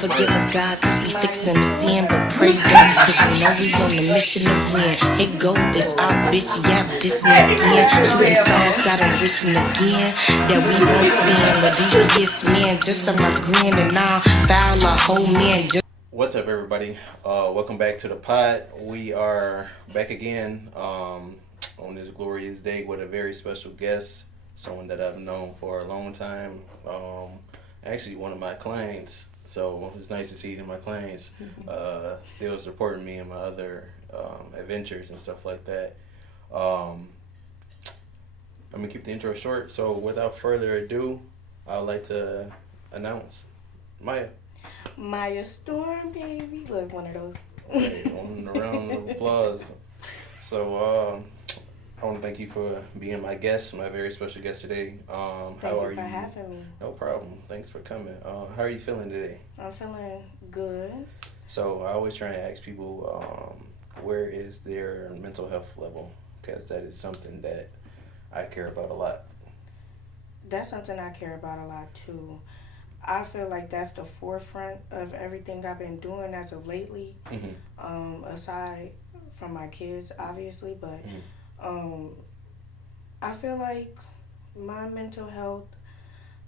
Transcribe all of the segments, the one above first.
Forgive us, God, cause we fixin' to sin. But pray back, cause you know we on the mission to win. Here go this our bitch, yap, dissing again. Shooting stars, got 'em wishing again that we won't spin. The devious man, just on my grin, and now foul a whole man. What's up, everybody? Welcome back to the pod. We are back again on this glorious day with a very special guest, someone that I've known for a long time. Actually, one of my clients. So it's nice to see my clients still supporting me in my other adventures and stuff like that. I'm gonna keep the intro short. So without further ado, I'd like to announce Myah. Myah Storm, baby. Look, one of those. Hey, one round of applause. So, I want to thank you for being my guest, my very special guest today. How are you? Thank you for having me. No problem. Thanks for coming. How are you feeling today? I'm feeling good. So, I always try to ask people, where is their mental health level? Because that is something that I care about a lot. That's something I care about a lot, too. I feel like that's the forefront of everything I've been doing as of lately. Aside from my kids, obviously, but I feel like my mental health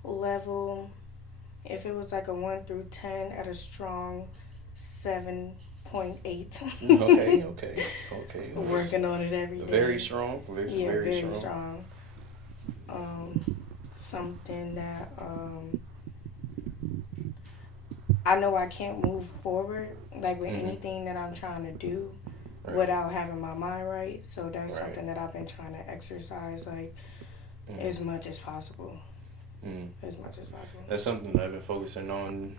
level, if it was like a 1 through 10, at a strong 7.8. Okay. Working on it every day. Very strong. Very strong. Something that I know I can't move forward like with anything that I'm trying to do without having my mind right. So that's something that I've been trying to exercise like as much as possible. As much as possible. That's something that I've been focusing on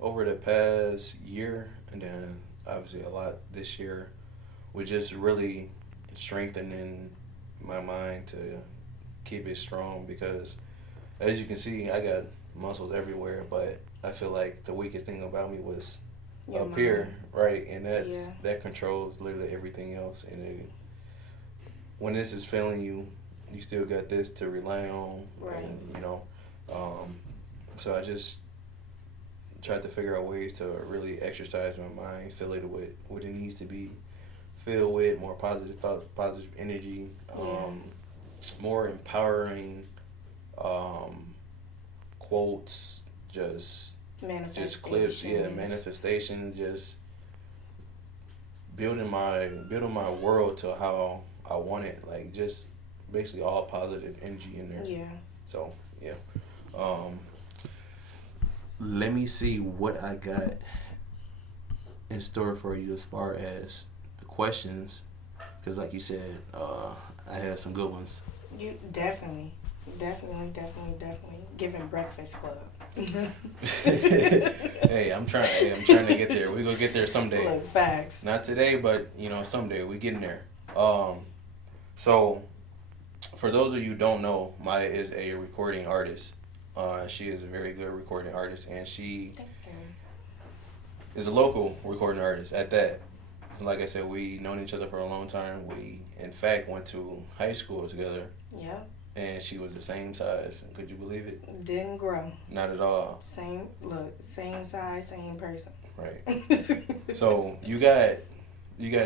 over the past year, and then obviously a lot this year, with just really strengthening my mind to keep it strong, because as you can see, I got muscles everywhere, but I feel like the weakest thing about me was Your up mind. here, right? And that controls literally everything else. And when this is failing you, you still got this to rely on, Right. And, so I just tried to figure out ways to really exercise my mind, fill it with what it needs to be filled with, more positive thoughts, positive energy, more empowering quotes, just clips, manifestation, just building my world to how I want it, like just basically all positive energy in there. Yeah. So let me see what I got in store for you as far as the questions, because like you said, I had some good ones. You definitely giving Breakfast Club. Hey, I'm trying to get there. We gonna get there someday. Look, facts. Not today, but someday we getting there. So for those of you who don't know, Myah is a recording artist. She is a very good recording artist, and she is a local recording artist at that. Like I said, we known each other for a long time. We, in fact, went to high school together. Yeah. And she was the same size. Could you believe it? Didn't grow. Not at all. Same size, same person. Right. So you got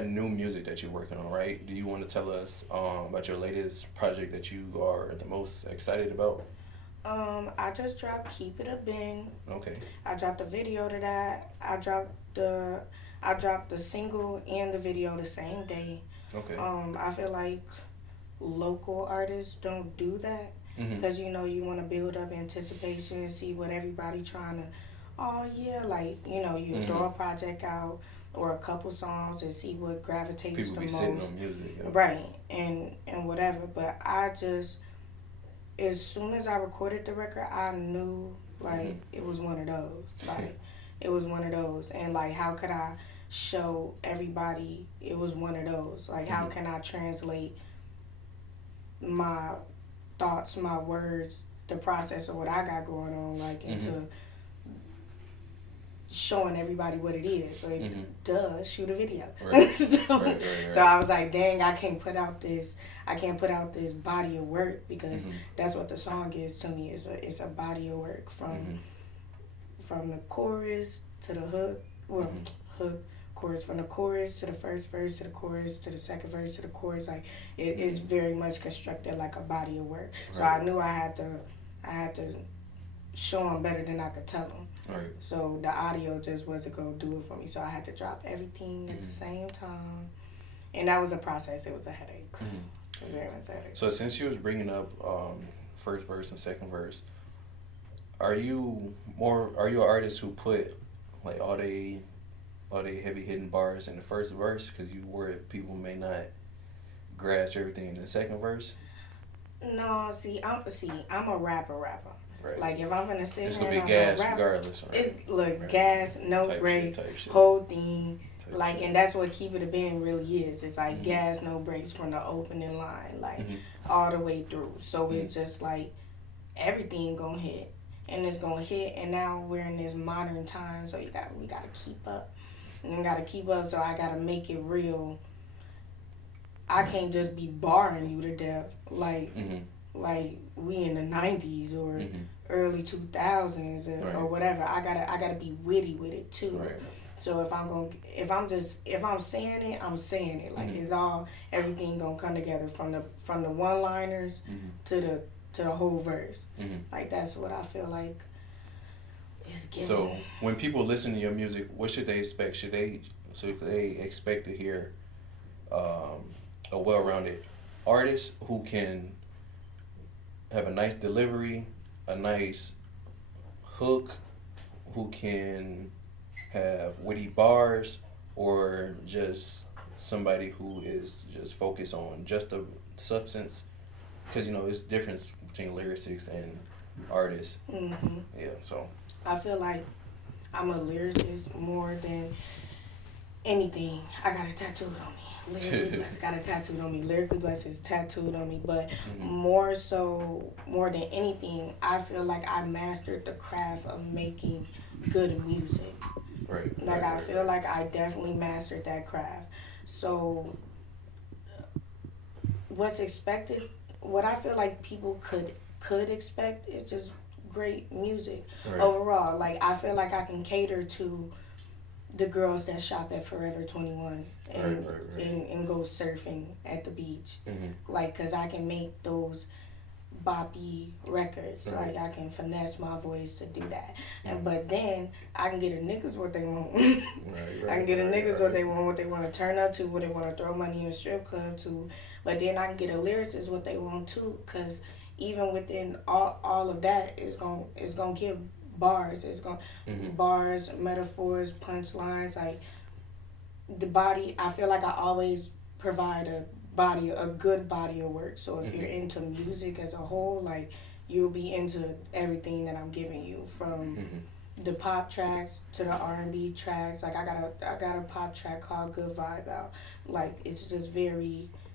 new music that you're working on, right? Do you want to tell us about your latest project that you are the most excited about? I just dropped Keep It a Bin. Okay. I dropped a video to that. I dropped the single and the video the same day. Okay. I feel like local artists don't do that because you want to build up anticipation, see what everybody trying to you throw a project out or a couple songs and see what gravitates people the be most. sitting on music, yeah. Right, and whatever, but I just, as soon as I recorded the record, I knew it was one of those, it was one of those, and how could I show everybody it was one of those, how can I translate my thoughts, my words, the process of what I got going on, into showing everybody what it is. Duh, shoot a video. Right. So I was like, dang, I can't put out this body of work because that's what the song is to me. It's a body of work from from the chorus to the hook. Well, hook, chorus, from the chorus to the first verse to the chorus to the second verse to the chorus. Like it is very much constructed like a body of work. So I knew I had to show them better than I could tell them. Right. So the audio just wasn't gonna do it for me. So I had to drop everything at the same time, and that was a process. It was a headache. It was very much a headache. So since you was bringing up first verse and second verse, are you an artist who put like all they heavy hitting bars in the first verse because you worry people may not grasp everything in the second verse? No, I'm a rapper. Right. Like if I'm gonna sit it's here, gonna be gas regardless. Right? It's look right. gas, no type brakes, shit. whole thing. Type like shit. And that's what Keep It a Band really is. It's like gas, no brakes from the opening line, like all the way through. So it's just like everything gonna hit, and it's gonna hit. And now we're in this modern time, so we gotta keep up, and we gotta keep up. So I gotta make it real. I can't just be barring you to death, like we in the 90s or early 2000s or whatever. I gotta be witty with it too. Right. So if I'm saying it, I'm saying it. Like it's all everything gonna come together from the one liners to the whole verse. Like that's what I feel like is given. So when people listen to your music, what should they expect? Should they expect to hear a well-rounded artist who can have a nice delivery, a nice hook, who can have witty bars, or just somebody who is just focused on just the substance? Because it's difference between lyricists and artists. Yeah, so I feel like I'm a lyricist more than anything. I got a tattooed on me. Lyrically Blessed got a tattooed on me. Lyrically Blessed is tattooed on me. But more than anything, I feel like I mastered the craft of making good music. Right. Like I feel like I definitely mastered that craft. So what's expected, what I feel like people could expect is just great music overall. Like I feel like I can cater to the girls that shop at Forever 21 and go surfing at the beach. Like, cause I can make those boppy records. Like I can finesse my voice to do that. But then I can get a niggas what they want. I can get a niggas what they want to turn up to, what they want to throw money in a strip club to. But then I can get a lyricist what they want too, cause even within all of that is gonna give bars. It's gonna bars, metaphors, punchlines. Like the body, I feel like I always provide a good body of work. So if you're into music as a whole, like you'll be into everything that I'm giving you, from the pop tracks to the R&B tracks. Like I got a pop track called Good Vibe out. Like it's just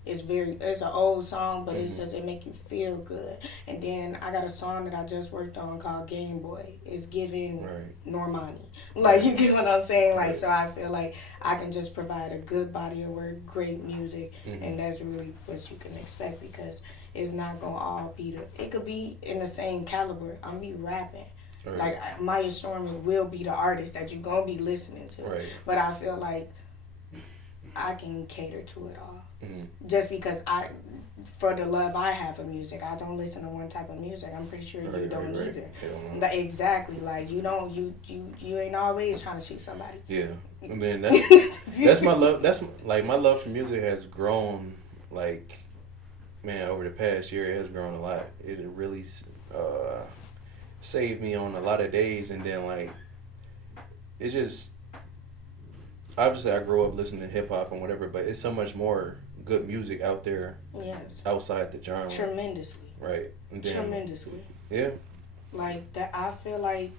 it's an old song, but it's just, it make you feel good. And then I got a song that I just worked on called Game Boy. It's giving Normani. Like, you get what I'm saying? Like, so I feel like I can just provide a good body of work, great music, and that's really what you can expect, because it's not going to all be it could be in the same caliber. I'm be rapping. Like, Myah Storm will be the artist that you're going to be listening to. But I feel like I can cater to it all. Just because for the love I have for music, I don't listen to one type of music. I'm pretty sure you don't either. Exactly. Like you ain't always trying to shoot somebody. Yeah, and then that's my love. That's like my love for music has grown. Like, man, over the past year, it has grown a lot. It really saved me on a lot of days, and then like it's just. Obviously, I grew up listening to hip hop and whatever, but it's so much more good music out there. Yes. Outside the genre. Tremendously. Right. And then, tremendously. Yeah. Like that, I feel like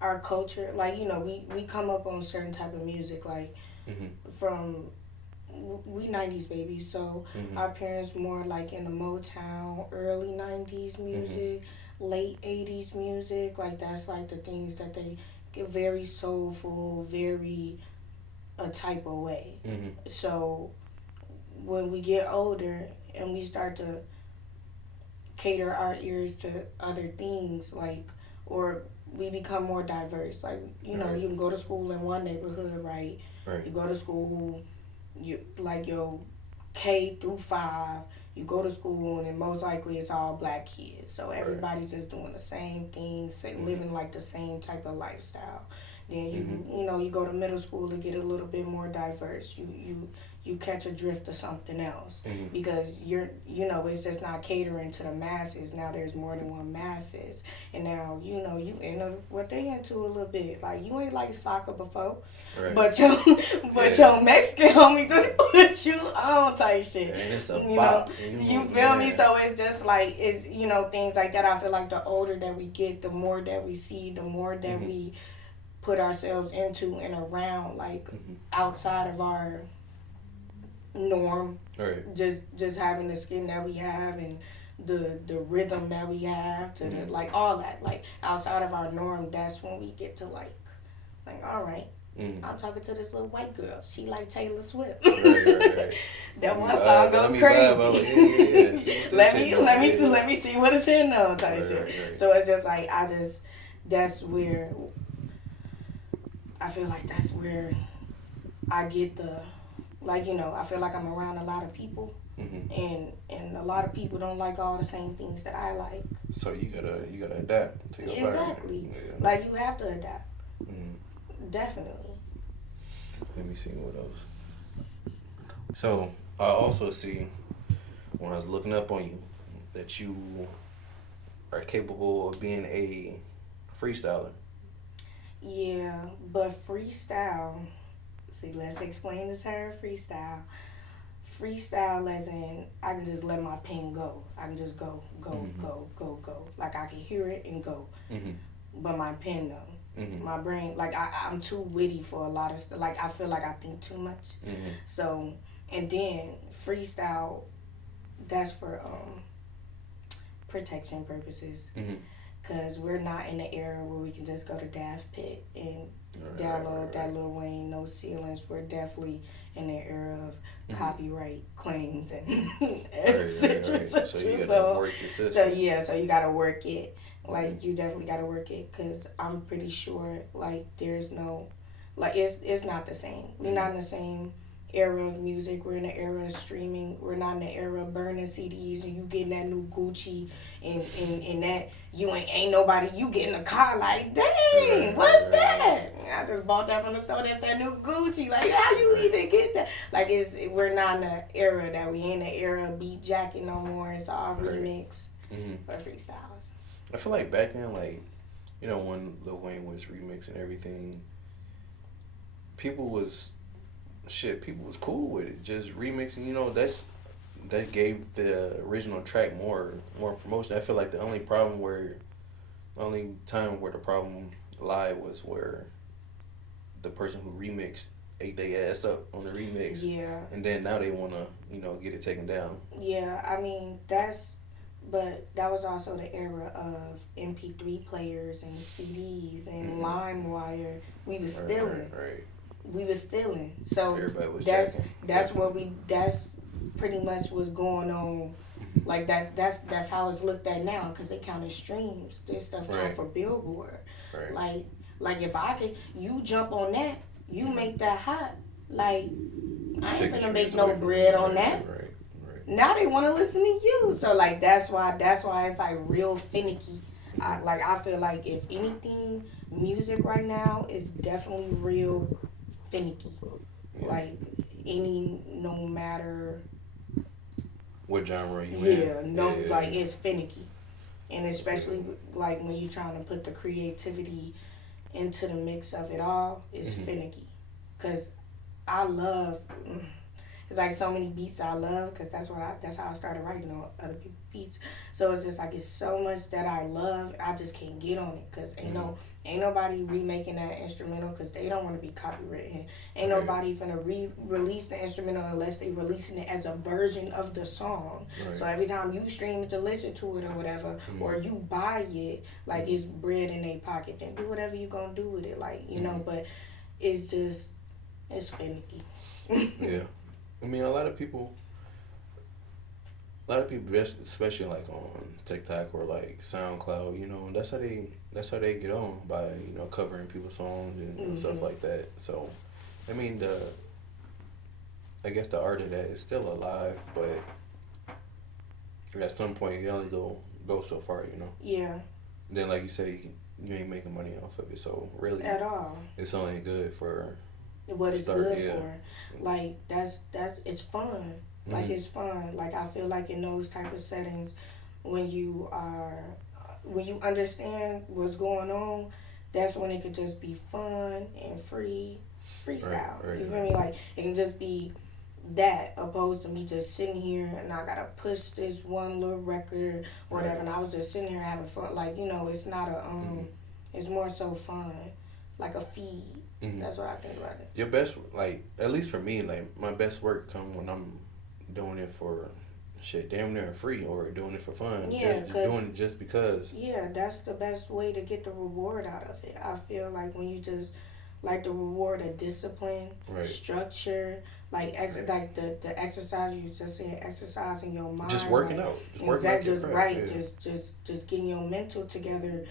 our culture, like, you know, we come up on certain type of music, like from we 90s babies, so our parents more like in the Motown, early 90s music, late 80s music. Like that's like the things that they get, very soulful, very a type of way. So when we get older and we start to cater our ears to other things, like, or we become more diverse. Like, you know, Right. you can go to school in one neighborhood, right? Right. You go to school, you like your K through 5. You go to school and most likely it's all black kids. So everybody's just doing the same thing, living like the same type of lifestyle. Then you know, you go to middle school to get a little bit more diverse. You catch a drift of something else because you know, it's just not catering to the masses. Now there's more than one masses, and now you know you into what they into a little bit. Like you ain't like soccer before, Right. but your Mexican homie just put you on type shit. And it's a You bop. know, And you feel me? So it's just like it's, you know, things like that. I feel like the older that we get, the more that we see, the more that we put ourselves into and around, like outside of our norm. Right. Just having the skin that we have and the rhythm that we have to the, like all that, like outside of our norm. That's when we get to like all right. I'm talking to this little white girl. She like Taylor Swift. Right. That one song go crazy. Yeah. Let me see what it's in though type shit. Right. So it's just like that's where I feel like that's where I get the, like, you know, I feel like I'm around a lot of people, and a lot of people don't like all the same things that I like. So you gotta adapt to your Exactly. Yeah. Like you have to adapt. Definitely. Let me see what else. So I also see when I was looking up on you that you are capable of being a freestyler. Yeah, but freestyle. See, let's explain the term freestyle. Freestyle as in I can just let my pen go. I can just go. Like I can hear it and go. But my pen though. My brain, like I'm too witty for a lot of stuff. Like I feel like I think too much. So, and then freestyle, that's for protection purposes. Cause we're not in the era where we can just go to Daft Pit and download that Lil Wayne, no ceilings. We're definitely in the era of copyright claims and etc. So you gotta work your system. So you gotta work it. Like you definitely gotta work it, cause I'm pretty sure like there's no, like it's not the same. We're not in the same era of music. We're in the era of streaming. We're not in the era of burning CDs and you getting that new Gucci and that you ain't nobody. You get in the car like, dang, what's that? I just bought that from the store. That's that new Gucci. Like how you even get that? Like we're not in the era that we in the era of beat jacking no more. It's all remix or freestyles. I feel like back then, like, you know, when Lil Wayne was remixing everything, people was cool with it. Just remixing, you know, that gave the original track more promotion. I feel like the only time where the problem lied was where the person who remixed ate their ass up on the remix. Yeah. And then now they wanna, you know, get it taken down. Yeah, I mean but that was also the era of MP3 players and CDs and LimeWire. We was stealing. Right. We was stealing. So Everybody was that's jacking. that's pretty much what's going on. Like that's how it's looked at now, because they counted streams. This stuff count for Billboard. Right. Like if I could, you jump on that, you make that hot. Like I ain't finna make no bread on that. Right. Now they want to listen to you. So like that's why it's like real finicky. I feel like if anything, music right now is definitely real finicky. Yeah. Like no matter what genre you in. Like it's finicky. And especially like when you're trying to put the creativity into the mix of it all, it's finicky. Cause I love. It's like so many beats I love, because that's how I started writing on other people's beats. So it's just like it's so much that I love, I just can't get on it, because ain't nobody remaking that instrumental, because they don't want to be copywritten. Ain't nobody finna release the instrumental unless they releasing it as a version of the song. So every time you stream it to listen to it or whatever, or you buy it, like it's bread in their pocket, then do whatever you gonna do with it, like, you know. But it's finicky. Yeah. I mean, a lot of people lot of people, especially like on TikTok or like SoundCloud, you know, that's how they get on by covering people's songs and stuff Mm-hmm. like that. So, I mean, I guess the art of that is still alive, but at some point you only go so far, you know. Yeah. Then, like you say, you ain't making money off of it, so really, At all. it's only good for What the it's start. good Yeah. for. Like that's it's fun. Like Hmm. it's fun. Like I feel like in those type of settings, when you are when you understand what's going on, that's when it could just be fun and Right. freestyle. Right. You feel Right. me? Like it can just be that opposed to me just sitting here and I gotta push this one little record or Right. whatever and I was just sitting here having fun. Like, it's not a Hmm. it's more so fun. Like a feed. Hmm. That's what I think about it. Your best, like at least for me, like my best work come when I'm doing it for shit damn near free or doing it for fun. Yeah, Just cause doing it just because. yeah, that's the best way to get the reward out of it. I feel like when you just like the reward of discipline, Right. structure, like Right. like the exercise you just said, exercising your mind, Just working like out. Just working out your just craft. right, Yeah. just getting your mental together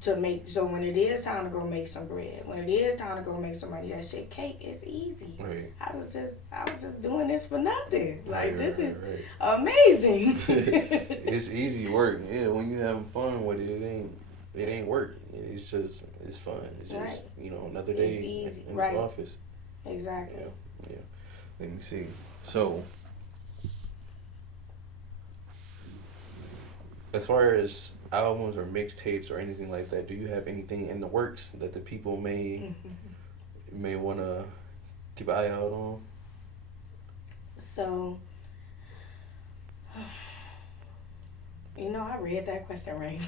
to make so when it is time to go make some bread, when it is time to go make some money, that shit cake is easy. Right. I was just doing this for nothing. Like Right. this Right. is Right. amazing. It's easy work. Yeah. When you having fun with it, it ain't work. It's fun. It's just Right. another It's day easy, in right. the office. Exactly. Yeah. Let me see. So, as far as albums or mixtapes or anything like that, do you have anything in the works that the people may want to keep an eye out on? So, I read that question right.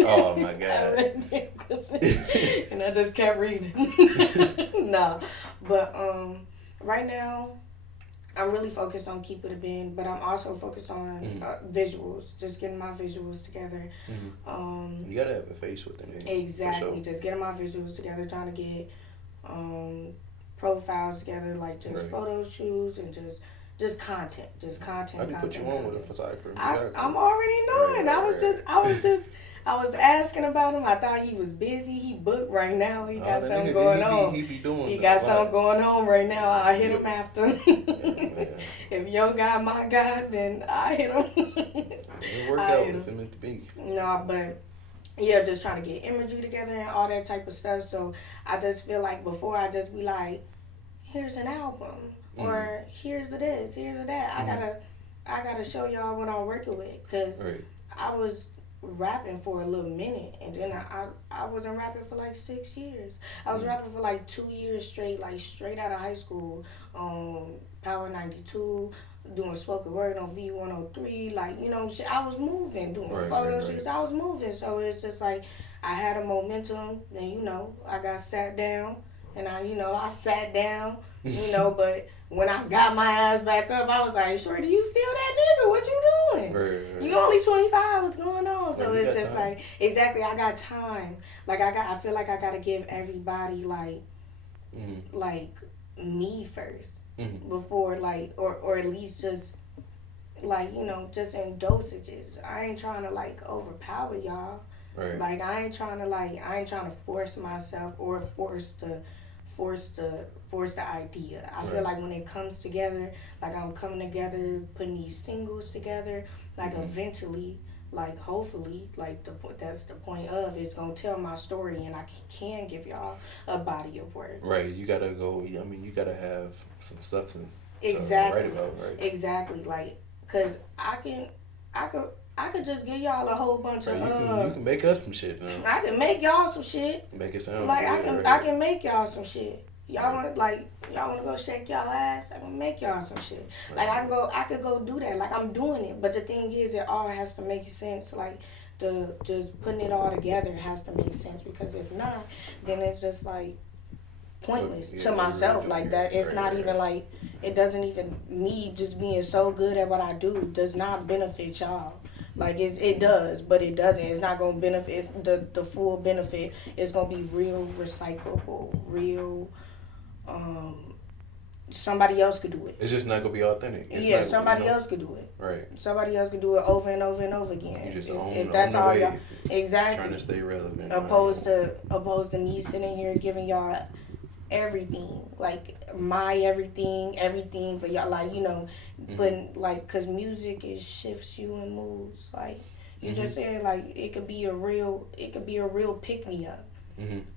Oh my I God. read that question, and I just kept reading. No, but right now I'm really focused on keeping it in, but I'm also focused on visuals, just getting my visuals together. You gotta have a face with the name. Exactly, For sure. just getting my visuals together, trying to get profiles together, like just Right. photo shoots and just content, I can put you on with a photographer. I'm already knowing. Right. I was asking about him. I thought he was busy. He booked right now. He got that something nigga, going he on. He be doing. He a got lot. something going on right now. I hit him Yeah. after. Yeah. If your guy, my guy, then I hit him. It worked I out hit if it meant to be. No, but yeah, just trying to get imagery together and all that type of stuff. So I just feel like before I just be like, here's an album or here's this, here's that. I gotta show y'all what I'm working with because Right. I was rapping for a little minute and then I wasn't rapping for like 6 years. I was rapping for like 2 years straight, like straight out of high school. Power 92, doing spoken word on V103, like shit. I was moving, doing photo shoots. I was moving, so it's just like I had a momentum. Then I got sat down, and I sat down, but when I got my ass back up, I was like, "Shorty, you still that nigga? What you doing? Right. You only 25. What's going on?" So Right, you it's got just time. like exactly. I got time. Like I feel like I gotta give everybody like me first before or at least just just in dosages. I ain't trying to overpower y'all. Right. Like I ain't trying to force myself or force the idea. I feel like when it comes together, like I'm coming together, putting these singles together, like eventually, like hopefully, like that's the point of it's gonna tell my story, and I can give y'all a body of work. Right. You gotta go. I mean, you gotta have some substance. Exactly. To write about. Right. Exactly. Like, cause I could just give y'all a whole bunch Right, of you can make us some shit now. I can make y'all some shit. Make it sound Like good. I can make y'all some shit. Y'all wanna go shake y'all ass? I can make y'all some shit. Like I could go do that. Like I'm doing it. But the thing is, it all has to make sense. Like just putting it all together has to make sense, because if not, then it's just like pointless to myself. Like that, it's not even like it doesn't even me just being so good at what I do does not benefit y'all. Like it does, but it doesn't. It's not gonna benefit. It's the full benefit is gonna be real recyclable, real somebody else could do it. It's just not gonna be authentic. Somebody else could do it. Right. Somebody else could do it over and over and over again. You just if that's all y'all, exactly. Trying to stay relevant. Opposed to me sitting here giving y'all everything, like my everything for y'all, like, you know, but like, cause music shifts you in moods, like you just said, like it could be a real pick me up,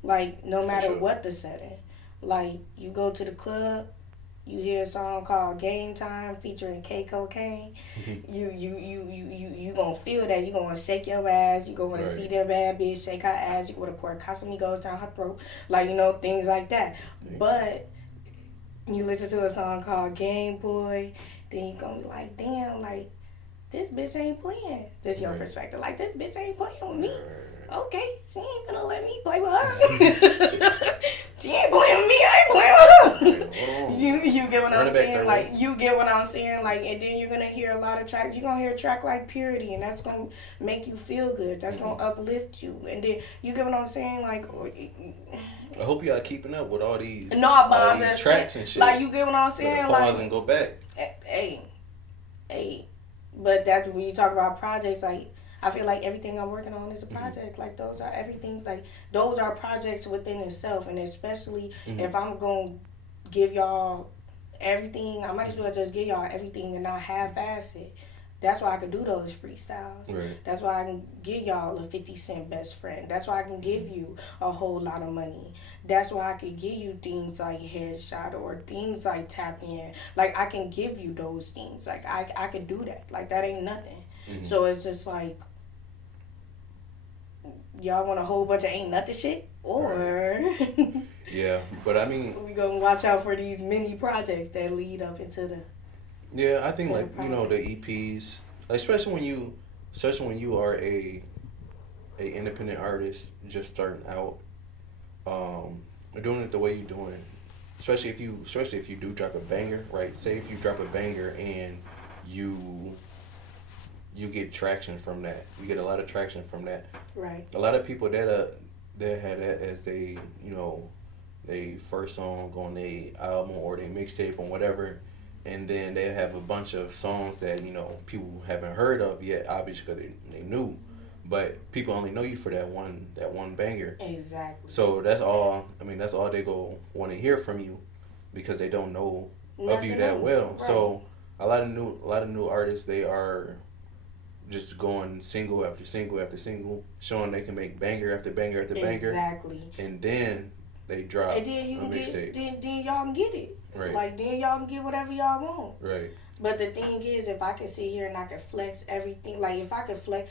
like no matter what the setting, like you go to the club. You hear a song called Game Time featuring K Cocaine. You gonna feel that. You gonna shake your ass. You gonna see that bad bitch shake her ass. You gonna pour Casamigos down her throat. Like, you know, things like that. But you listen to a song called Game Boy, then you gonna be like, damn, like, this bitch ain't playing. This your perspective. Like, this bitch ain't playing with me. Okay, she ain't gonna let me play with her. She ain't playing with me. I ain't playing with her. You get what I'm saying? Like, you get what I'm saying? Like, and then you're gonna hear a lot of tracks. You're gonna hear a track like Purity, and that's gonna make you feel good. That's gonna uplift you. And then you get what I'm saying? Like, I hope y'all keeping up with all these tracks and shit. Like, you get what I'm saying? Pause and go back. Hey, but that's when you talk about projects. Like, I feel like everything I'm working on is a project. Like, those are everything. Like, those are projects within itself. And especially if I'm going to give y'all everything, I might as well just give y'all everything and not half-ass it. That's why I can do those freestyles. Right. That's why I can give y'all a 50 Cent best friend. That's why I can give you a whole lot of money. That's why I can give you things like Headshot or things like Tap In. Like, I can give you those things. Like, I can do that. Like, that ain't nothing. So it's just like, y'all want a whole bunch of ain't nothing shit? Or... Yeah, but I mean... we gonna watch out for these mini projects that lead up into the... Yeah, I think, like, you know, the EPs, like, especially when you are a independent artist just starting out, doing it the way you're doing, especially if you do drop a banger, right? Say if you drop a banger and you get traction from that. You get a lot of traction from that. Right. A lot of people that had that as they, you know, they first song on their album or their mixtape or whatever, and then they have a bunch of songs that, you know, people haven't heard of yet, obviously because they new, but people only know you for that one banger. Exactly. So that's all. I mean, that's all they go want to hear from you, because they don't know of you that well. Right. So a lot of new artists, they are just going single after single after single, showing they can make banger after banger after banger. Exactly. And then they drop and then you a mixtape. Then y'all can get it. Right. Like, then y'all can get whatever y'all want. Right. But the thing is, if I can sit here and I can flex everything, like if I could flex,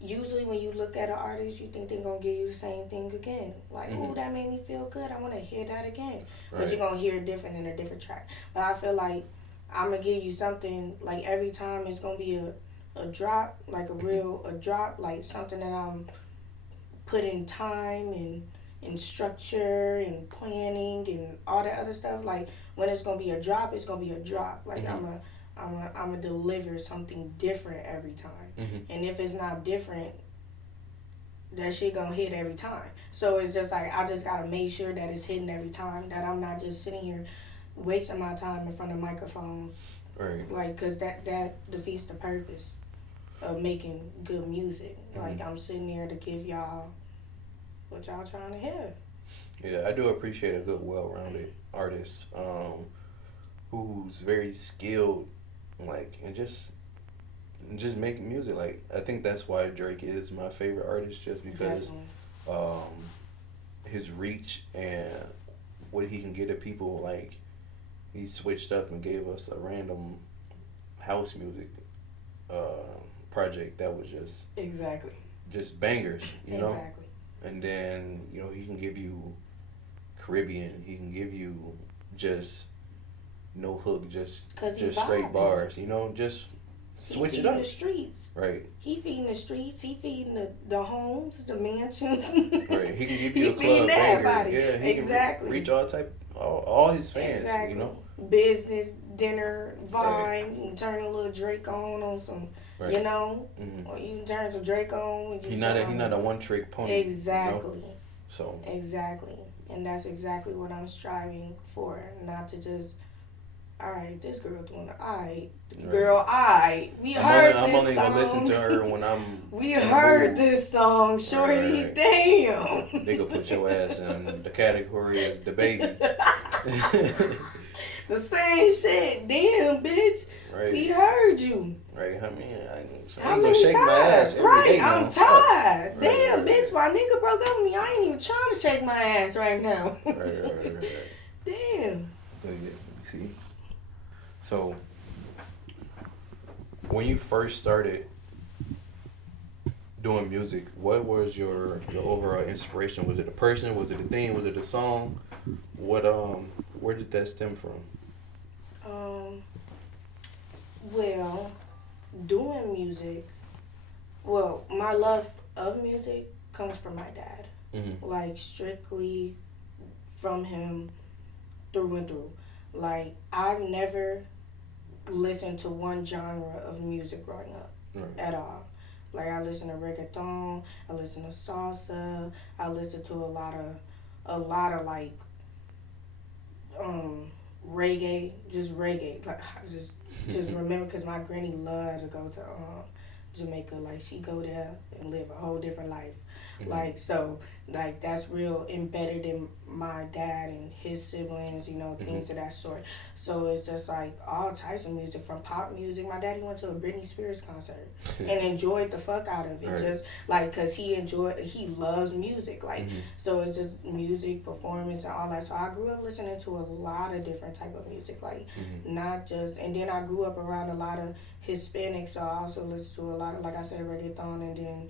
usually when you look at an artist, you think they're going to give you the same thing again. Like, oh, that made me feel good. I want to hear that again. Right. But you're going to hear it different in a different track. But I feel like I'm going to give you something, like every time it's going to be a drop, like a drop, like something that I'm putting time and structure and planning and all that other stuff. Like, when it's going to be a drop, it's going to be a drop. Like, I'm going to deliver something different every time. And if it's not different, that shit going to hit every time. So it's just like, I just got to make sure that it's hitting every time, that I'm not just sitting here wasting my time in front of microphones. Right. Like, because that defeats the purpose of making good music. Like, I'm sitting there to give y'all what y'all trying to hear. Yeah, I do appreciate a good, well-rounded artist who's very skilled, like, and just making music. Like, I think that's why Drake is my favorite artist, just because his reach and what he can get at people. Like, he switched up and gave us a random house music project that was just bangers, you know? Exactly. And then, you know, he can give you Caribbean. He can give you just no hook, just straight bars. You know, just switch it up. He feeding the streets. Right. He feeding the streets. He feeding the homes, the mansions. Right. He can give you a club banger. Yeah. He exactly. Can reach all his fans. Exactly. You know. Business, dinner, vibe, and turn a little Drake on some. Right. You know, or you can turn some Drake on. He's not a one trick pony. Exactly. You know? So. Exactly. And that's exactly what I'm striving for. Not to just, all right, this girl doing it. All right, girl, all right. We heard I'm this only song. gonna listen to her when I'm. We heard this song, shorty. Right. Damn. Nigga, put your ass in the category as the baby. The same shit. Damn, bitch. Right. We heard you. Right. I mean, I How ain't gonna many shake times? my ass every right, day now. I'm tired. Right, Damn, right, bitch, my nigga broke up with me. I ain't even trying to shake my ass right now. Right. Damn. But yeah, see. So, when you first started doing music, what was your overall inspiration? Was it a person? Was it a theme? Was it a song? What where did that stem from? Well, doing music. Well, my love of music comes from my dad. Mm-hmm. Like strictly from him through and through. Like I've never listened to one genre of music growing up at all. Like I listen to reggaeton, I listen to salsa, I listen to a lot of like reggae, just reggae. Like I just remember because my granny loved to go to Jamaica. Like she go there and live a whole different life. Mm-hmm. Like so, like that's real embedded in my dad and his siblings. You know, things mm-hmm. of that sort. So it's just like all types of music, from pop music. My daddy went to a Britney Spears concert and enjoyed the fuck out of it. Right. Just like because he loves music. Like mm-hmm. so it's just music, performance, and all that. So I grew up listening to a lot of different type of music. Like mm-hmm. not just, and then I grew up around a lot of Hispanics. So I also listened to a lot of, like I said, reggaeton, and then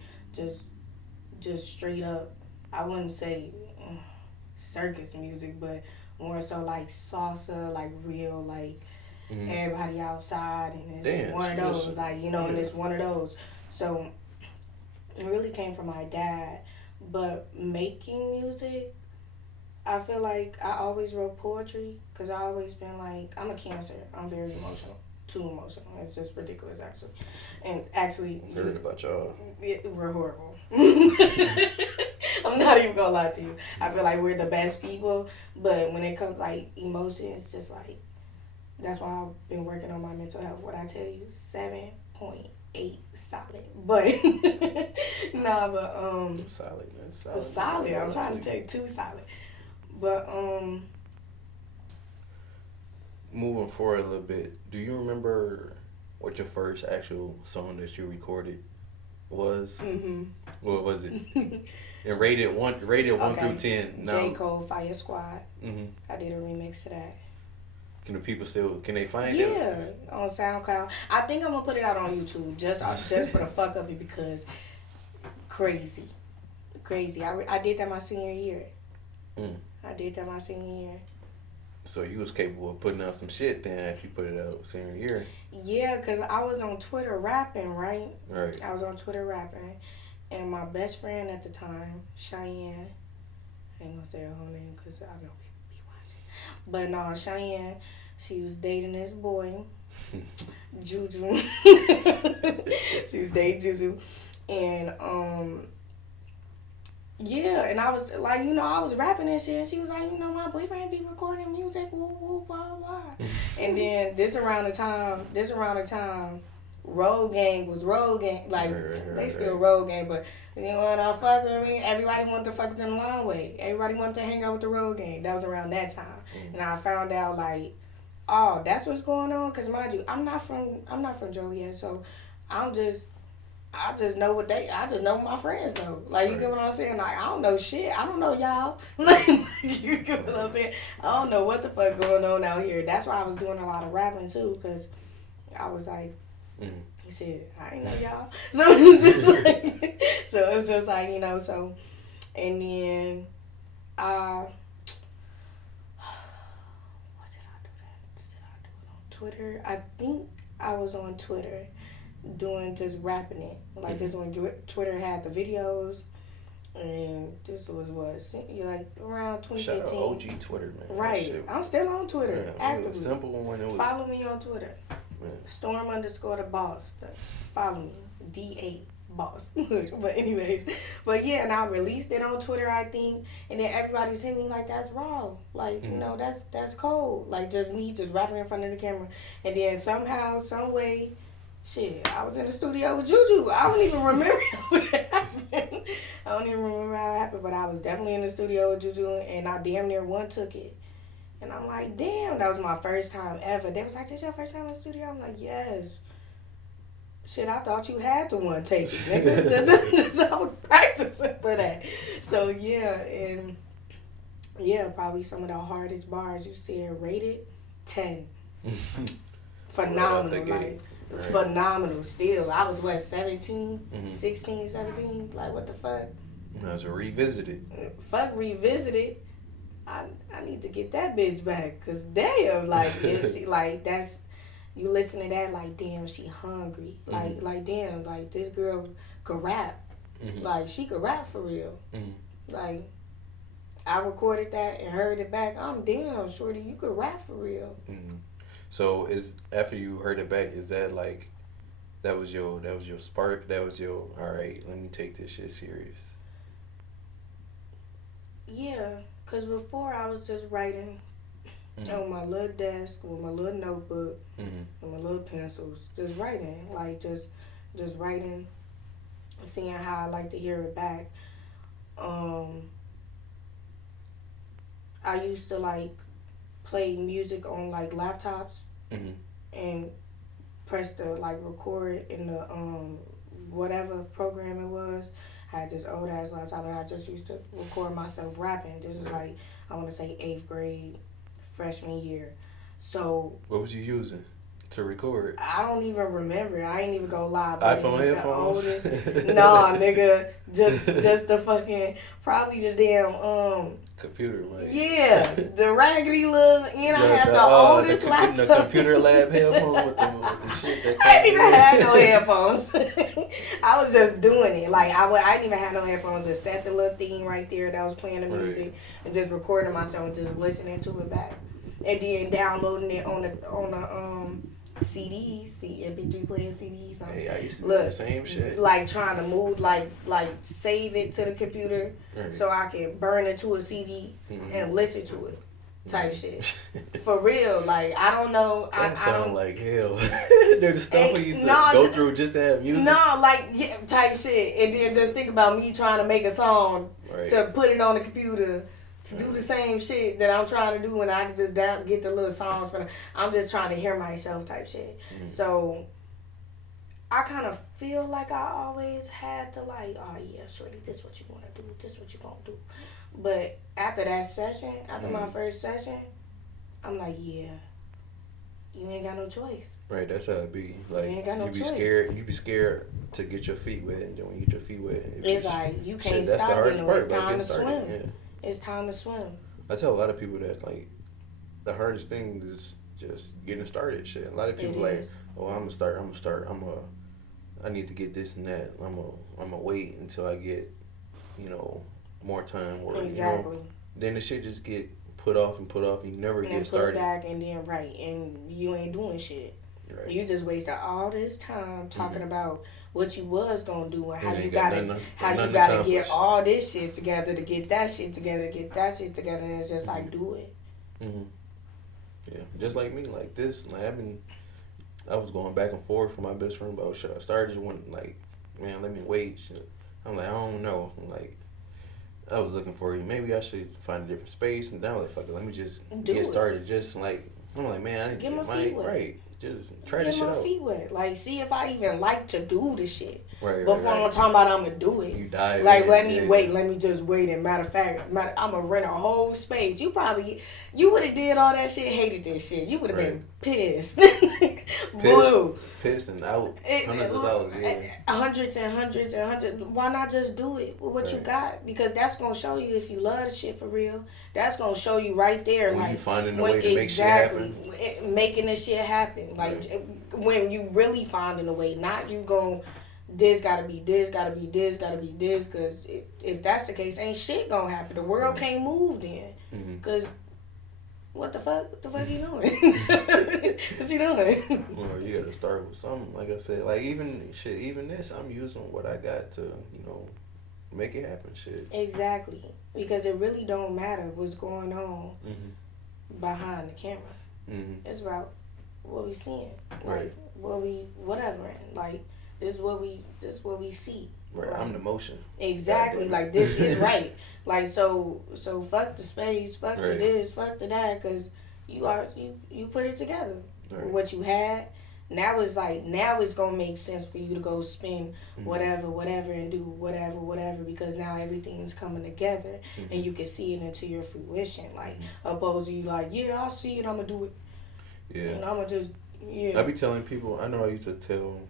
just straight up, I wouldn't say circus music, but more so like salsa, like real, like mm-hmm. everybody outside, and it's one of those, like, you know, and it's one of those. So it really came from my dad. But making music, I feel like I always wrote poetry, because I always been like, I'm a Cancer, I'm very emotional. Too emotional. It's just ridiculous, actually. And actually, heard about y'all. We're horrible. I'm not even gonna lie to you. I feel like we're the best people, but when it comes like emotions, just like that's why I've been working on my mental health. What I tell you, 7.8 solid. But nah, but solid. Solid. I'm trying to take 2 solid. But moving forward a little bit, do you remember what your first actual song that you recorded was? Mm-hmm. What was it? And rated 1 through 10. No. J. Cole, Fire Squad. Mm-hmm. I did a remix to that. Can the people can they find it? Yeah, on SoundCloud. I think I'm gonna put it out on YouTube just for the fuck of it, because crazy. I did that my senior year. So you was capable of putting out some shit then after you put it out senior year. Yeah, because I was on Twitter rapping, right? Right. I was on Twitter rapping. And my best friend at the time, Cheyenne, I ain't gonna say her whole name because I know people be watching. But no, Cheyenne, she was dating this boy, Juju. She was dating Juju. And yeah, and I was like, you know, I was rapping and shit. And she was like, you know, my boyfriend be recording music, woo, woo, blah, blah. And then this around the time, Road Gang was Road Gang. Like, they still Road Gang, but you want to fuck with me? Everybody wanted to fuck with them the long way. Everybody wanted to hang out with the Road Gang. That was around that time. Mm-hmm. And I found out, like, oh, that's what's going on? Because, mind you, I'm not from Joliet, so I just know what my friends know. Like, you get what I'm saying? Like, I don't know shit. I don't know y'all. Like, you get what I'm saying? I don't know what the fuck going on out here. That's why I was doing a lot of rapping, too, because I was like, he said, I ain't know y'all. So it's just like, you know, so, and then, what did I do it on Twitter? I think I was on Twitter doing just rapping it. Like this when Twitter had the videos, and this was like around 2015. Shout out OG Twitter, man. Right. I'm still on Twitter, actively. It was simple when it was. Follow me on Twitter. Man. Storm _the boss. Follow me. DA boss. But anyways, but yeah, and I released it on Twitter, I think, and then everybody was hitting me like, that's raw, like you know, that's cold, like just me just rapping in front of the camera, and then somehow, some way, shit, I was in the studio with Juju. I don't even remember how it happened. I don't even remember how it happened, but I was definitely in the studio with Juju, and I damn near one took it. And I'm like, damn, that was my first time ever. They was like, this your first time in the studio? I'm like, yes. Shit, I thought you had to one take it, nigga. I was practicing for that. So, yeah, and yeah, probably some of the hardest bars you said rated 10. Phenomenal, like, right. Phenomenal still. I was, what, 17, 16, 17? Like, what the fuck? I was revisited. Fuck revisited. I need to get that bitch back, cause damn, like it's like that's you listen to that like damn she hungry, like damn, like this girl could rap, like she could rap for real, like I recorded that and heard it back. I'm damn shorty, you could rap for real. So is after you heard it back, is that like that was your spark, that was your all right, let me take this shit serious? Yeah. Because before I was just writing on my little desk with my little notebook and my little pencils, just writing, like just writing, seeing how I like to hear it back. I used to like play music on like laptops and press the like record in the whatever program it was. I had this old ass laptop and I just used to record myself rapping. This is like, I want to say 8th grade, freshman year. So. What was you using to record? I don't even remember. I ain't even gonna lie. iPhone headphones? Nah, nigga. Just the fucking, probably the damn, computer, man. Yeah, the raggedy little, and I had the oldest laptop. The computer lab headphones with the shit that I didn't even have no headphones. I was just doing it. Like, I didn't even have no headphones. Just set the little thing right there that was playing the music and just recording myself and just listening to it back. And then downloading it on the CDs, MP3 player CDs. Hey, I used to do the same shit. Like trying to move, like save it to the computer so I can burn it to a CD and listen to it, type shit. For real, like I don't know. That sound like hell. They're the stuff we used to go through just to have music. No, like yeah, type shit, and then just think about me trying to make a song to put it on the computer. To do the same shit that I'm trying to do, and I can just get the little songs from. I'm just trying to hear myself type shit. So I kind of feel like I always had to like, oh yeah, shorty, this what you want to do, this what you gonna do. But after that session, after my first session, I'm like, yeah, you ain't got no choice. Right, that's how it be. Like you ain't got no choice. You be scared to get your feet wet, and then when you get your feet wet, it's like you can't stop. That's the hardest part. It's time to swim. Yeah. It's time to swim. I tell a lot of people that like the hardest thing is just getting started. Shit. A lot of people like, oh, I'm gonna start. I need to get this and that. I'm gonna wait until I get, more time. Or, exactly. Then the shit just get put off, and you never get started. Put back and then and you ain't doing shit. Right. You just wasted all this time talking about what you was gonna do and how you gotta get all this shit together to get that shit together, and it's just like do it. Yeah, just like me, like this. Like I was going back and forth with my best friend about shit. I started just wanting like, man, let me wait. Shit. I'm like, I don't know. I'm like, I was looking for you. Maybe I should find a different space. And then I'm like, fuck it, let me just get started. Just like I'm like, man, I need to get my feet wet. Right. Just try this shit out. Get my feet wet. Like, see if I even like to do the shit. Right, before I'm talking about I'm going to do it. You die. Like, let me just wait. And matter of fact, I'm going to rent a whole space. You would have did all that shit, hated this shit. You would have been pissed. Blue. Pissed and out. Hundreds of dollars, yeah. Hundreds and hundreds and hundreds. Why not just do it with what you got? Because that's going to show you if you love the shit for real. That's going to show you right there. When you finding a way to make shit happen. Making the shit happen. Like, when you really finding a way. Not you going, this gotta be this, gotta be this, gotta be this. Because if that's the case, ain't shit gonna happen. The world can't move then. Because what the fuck? What the fuck you doing? What's he doing? Well, you gotta start with something. Like I said, like even this, I'm using what I got to, make it happen. Shit. Exactly, because it really don't matter what's going on behind the camera. Mm-hmm. It's about what we seeing, Right. like what we whatever, and like this is what we see. Right. Like, I'm the motion. exactly. Like this is right. Like so fuck the space, fuck the Right. this, fuck the that, because you put it together. Right. What you had. Now it's gonna make sense for you to go spend whatever and do whatever because now everything's coming together and you can see it into your fruition. Like opposed to you like, yeah, I'll see it, I'm gonna do it. Yeah. And I'm gonna just I be telling people. I know I used to tell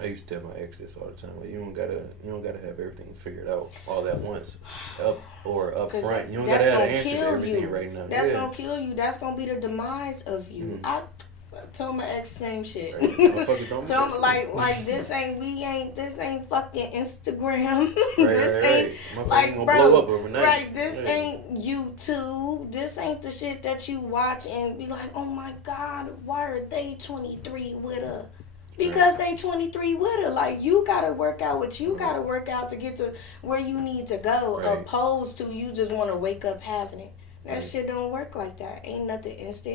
my ex this all the time. Like you don't gotta have everything figured out all at once, up front. You don't gotta have an answer to everything right now. That's gonna kill you. That's gonna be the demise of you. I told my ex same shit. Right. Told me like this ain't fucking Instagram. This right. ain't like gonna bro. blow up overnight. Right, this ain't YouTube. This ain't the shit that you watch and be like, oh my god, why are they 23 with her? Because they 23 with her. Like, you gotta work out what you gotta work out to get to where you need to go. Right. Opposed to you just want to wake up having it. That shit don't work like that. Ain't nothing instant.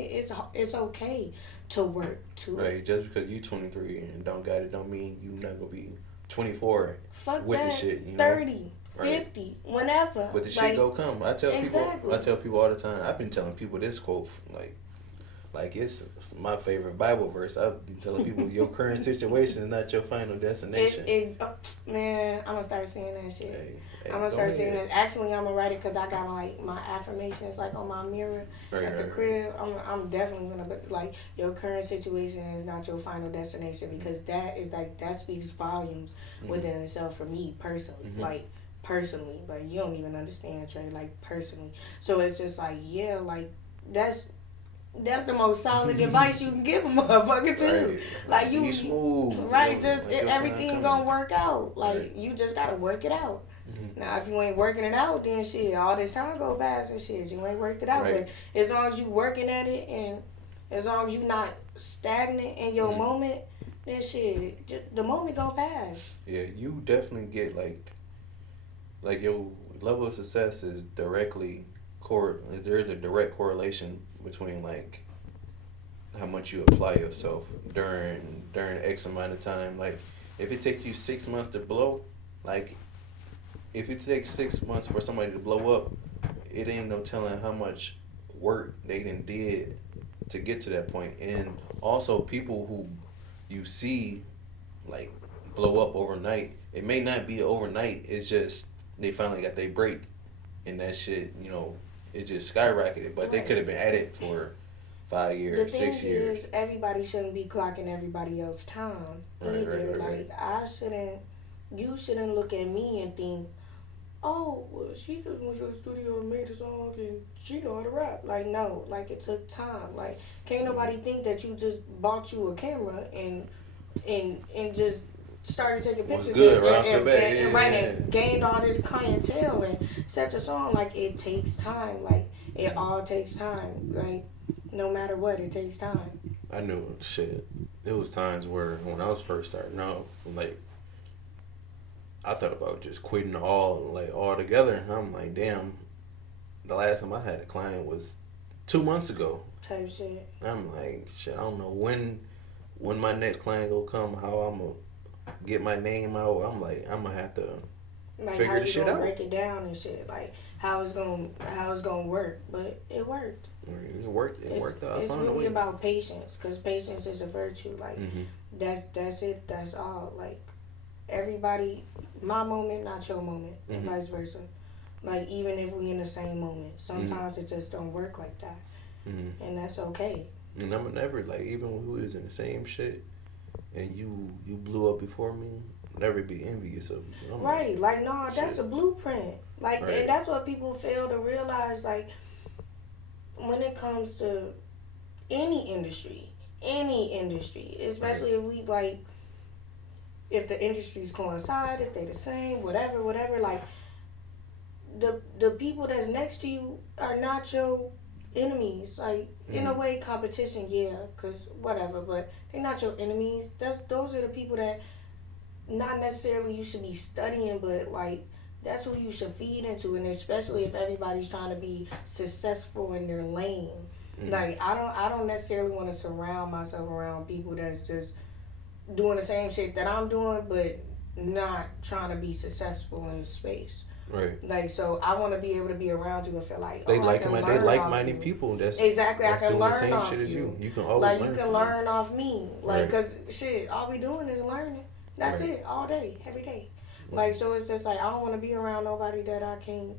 It's okay to work to Right. Just because you 23 and don't got it, don't mean you not gonna be 24 fuck with that. the shit. 30, Right. 50, whenever. But the shit like, go come. I tell exactly. people all the time. I've been telling people this quote like it's my favorite Bible verse. I've been telling people your current situation is not your final destination. Man, I'm gonna start saying that shit. Hey, I'm gonna start saying that. Actually, I'm gonna write it because I got my affirmations like on my mirror at the crib. I'm definitely gonna be like, your current situation is not your final destination, because that is like, that speaks volumes within itself for me personally. Like personally, like you don't even understand, Trey. Like personally, so it's just like, yeah, like that's the most solid advice you can give a motherfucker too. Right. Like you, be smooth. right? Just like everything gonna work out. Like Right. you just gotta work it out. Now, if you ain't working it out, then shit, all this time go past and shit. You ain't worked it out. Right. But as long as you working at it and as long as you not stagnant in your moment, then shit, just, the moment go past. Yeah, you definitely get like your level of success is directly there is a direct correlation between like how much you apply yourself during X amount of time. Like if it takes you 6 months to blow, like if it takes 6 months for somebody to blow up, it ain't no telling how much work they did to get to that point. And also people who you see like blow up overnight, it may not be overnight, it's just they finally got their break and that shit, it just skyrocketed. But they could have been at it for 5 years, 6 years. Is everybody shouldn't be clocking everybody else's time either. Right. You shouldn't look at me and think, oh, well, she just went to the studio and made a song and she know how to rap. Like, no, like it took time. Like, can't nobody think that you just bought you a camera and just started taking pictures and gained all this clientele and set your song. Like, it takes time. Like, it all takes time. Like, no matter what, it takes time. I knew shit. There was times where when I was first starting out, like I thought about just quitting all together. And I'm like, damn, the last time I had a client was 2 months ago. Type shit. I'm like, shit, I don't know when my next client gonna come, how I'm gonna get my name out. I'm like, I'm gonna have to figure the shit out. Break it down and shit. Like how it's gonna work, but it worked. It worked. It worked out. It's really about patience, because patience is a virtue. Like that's it. That's all. Like everybody, my moment, not your moment, and vice versa. Like even if we in the same moment, sometimes it just don't work like that, and that's okay. And I'm never like, even when we was in the same shit, and you blew up before me, never be envious of you. Right, like no, that's a blueprint. Like, right. And that's what people fail to realize. Like, when it comes to any industry, especially if we like, if the industries coincide, if they the same, whatever, like, the people that's next to you are not your enemies. Like, in a way, competition, yeah, because whatever, but they're not your enemies. Those are the people that not necessarily you should be studying, but like that's who you should feed into, and especially if everybody's trying to be successful in their lane. Like I don't necessarily want to surround myself around people that's just doing the same shit that I'm doing, but not trying to be successful in the space. Right. Like, so I want to be able to be around you and feel like, They oh, I can learn they like off minded you. people. Exactly, I can doing the learn same off shit as you. You can always Like, learn you can from learn off me. Like, Right. cause shit, all we doing is learning. That's Right. it, all day, every day. Like, so it's just like I don't want to be around nobody that I can't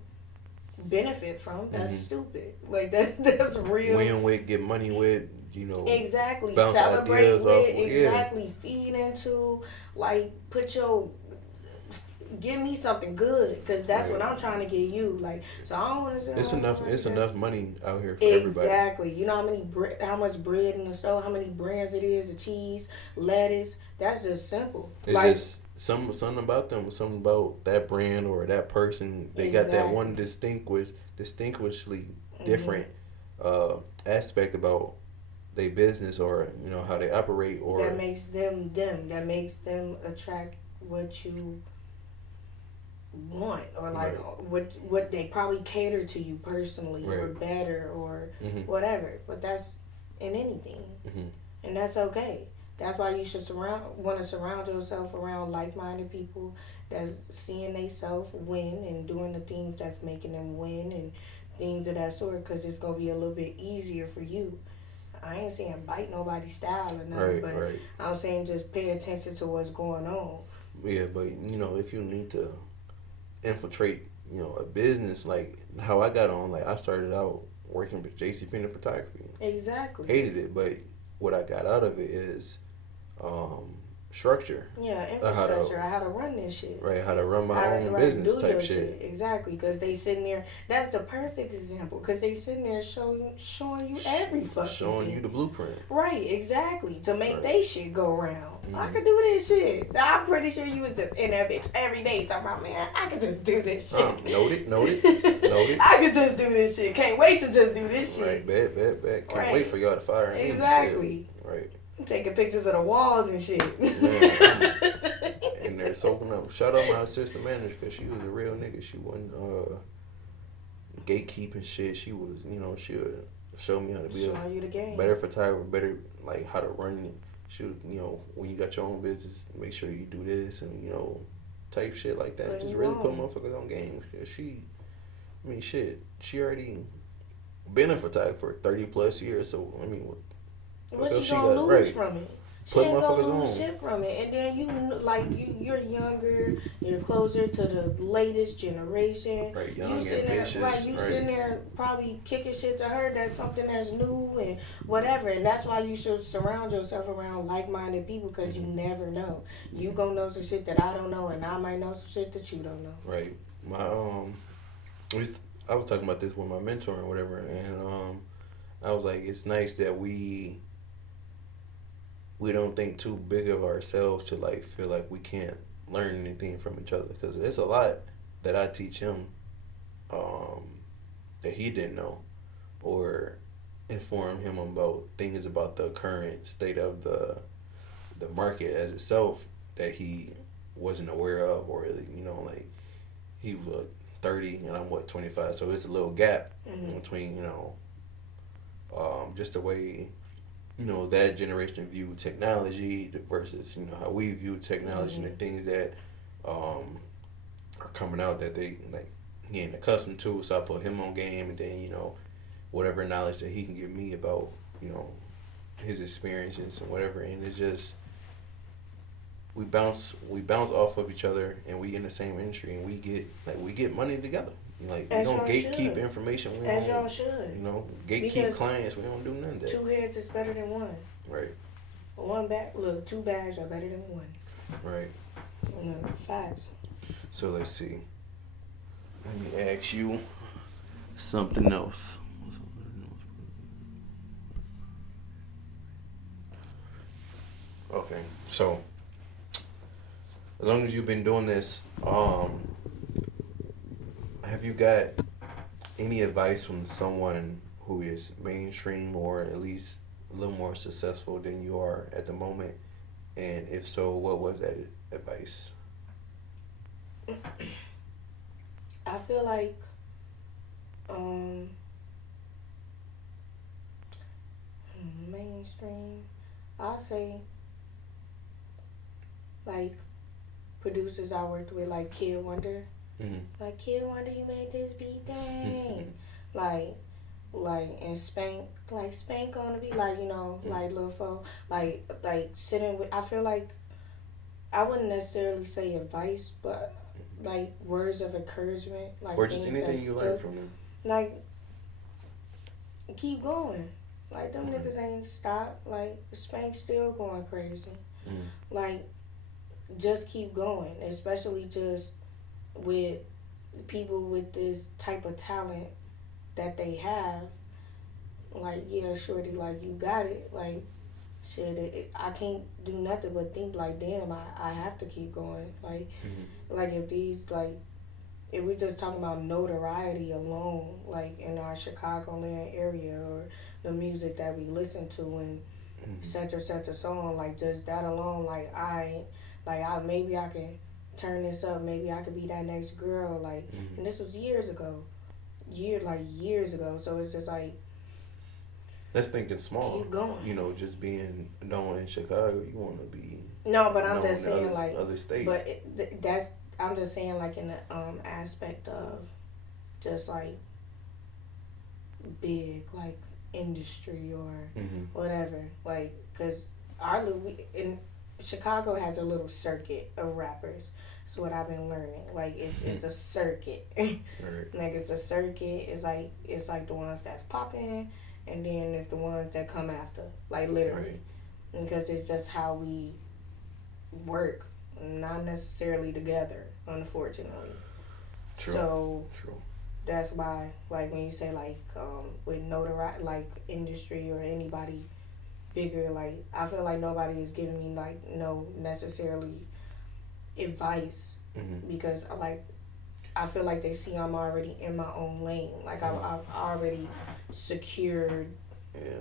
benefit from. That's stupid. Like that's real. Win with, get money with, Exactly. bounce Celebrate ideas with, off. exactly. Feed into, like, give me something good, because that's Right. what I'm trying to get you. Like, so I don't want to sit It's around enough. nobody It's that's- enough money out here for everybody. Exactly. You know how much bread in the store, how many brands it is, the cheese, lettuce. That's just simple. It's like, just something about them, something about that brand or that person. They got that one distinctly different aspect about their business, or how they operate, or that makes them them. That makes them attract what you want, or like what they probably cater to you personally, or better, or whatever. But that's in anything, and that's okay. That's why you should want to surround yourself around like-minded people that's seeing themselves win and doing the things that's making them win and things of that sort, because it's gonna be a little bit easier for you. I ain't saying bite nobody's style or nothing, but I'm saying just pay attention to what's going on. Yeah, but if you need to infiltrate, a business, like how I got on, like I started out working with JCPenney photography. Exactly. Hated it, but what I got out of it is structure. Yeah, infrastructure. How to run this shit. Right, how to run my own business type shit. Exactly, because they sitting there. That's the perfect example, because they sitting there showing you every fucking showing thing. you the blueprint. Right, exactly, to make they shit go around. I could do this shit. I'm pretty sure you was just in that bitch every day talking about, man, I could just do this shit. Noted. I could just do this shit. Can't wait to just do this shit. Right, bet. Can't wait for y'all to fire me. Exactly. Right. I'm taking pictures of the walls and shit. Man, and they're soaking up. Shout out my assistant manager, because she was a real nigga. She wasn't gatekeeping shit. She was, she'll show me how to be a better photographer, better like how to run it. She was, when you got your own business, make sure you do this and type shit like that. Just really put motherfuckers on game. Cause she already been a photographer for 30 plus years. So what she gonna lose from it? She ain't gonna lose shit from it. And then you're younger, you're closer to the latest generation. Right, young, ambitious. Sitting there probably kicking shit to her. That's something that's new and whatever. And that's why you should surround yourself around like-minded people, because you never know. You gonna know some shit that I don't know, and I might know some shit that you don't know. Right. I was talking about this with my mentor and whatever, and I was like, it's nice that we don't think too big of ourselves to like feel like we can't learn anything from each other, because it's a lot that I teach him that he didn't know, or inform him about things about the current state of the market as itself that he wasn't aware of, or like he was 30 and I'm 25, so it's a little gap between just the way that generation viewed technology versus how we view technology and the things that are coming out that they like he ain't accustomed to. So I put him on game, and then whatever knowledge that he can give me about his experiences and whatever, and it's just we bounce off of each other, and we in the same industry, and we get money together. Like, we don't gatekeep information. As y'all should. Gatekeep clients. We don't do none of that. 2 heads is better than 1. Right. 2 bags are better than 1. Right. Facts. So let's see. Let me ask you something else. Okay. So, as long as you've been doing this, have you got any advice from someone who is mainstream or at least a little more successful than you are at the moment? And if so, what was that advice? I feel like um mainstream. I'll say like producers I worked with, like Kid Wonder. Mm-hmm. Like Kid Wonder, you made this beat, dang. like and Spank on the beat, like like Lil Fo, like sitting with. I feel like I wouldn't necessarily say advice, but like words of encouragement, like Or just things that anything you learned from them. like keep going. Like them Mm-hmm. niggas ain't stopped. Like Spank still going crazy. Mm-hmm. Like just keep going, especially just with people with this type of talent that they have. Like yeah, shorty, like you got it. Like shit, I can't do nothing but think like damn, I have to keep going. Like if these like if we just talking about notoriety alone, like in our Chicagoland area or the music that we listen to and such a song, like just that alone, I maybe I can turn this up, maybe I could be that next girl, like, and this was years ago, years ago. So it's just like That's thinking small. keep going. Just being known in Chicago, you want to be No, but I'm known just in saying like, other states. but that's I'm just saying like in the aspect of just like big like industry or whatever, like because in Chicago has a little circuit of rappers. That's what I've been learning. Like it's a circuit. Right. Like it's a circuit. It's like the ones that's popping, and then it's the ones that come after. Like literally, because it's just how we work, not necessarily together, unfortunately. True. So True. that's why, like when you say like with notoriety, like industry or anybody bigger, like I feel like nobody is giving me like no necessarily advice because I feel like they see I'm already in my own lane. Like I've already secured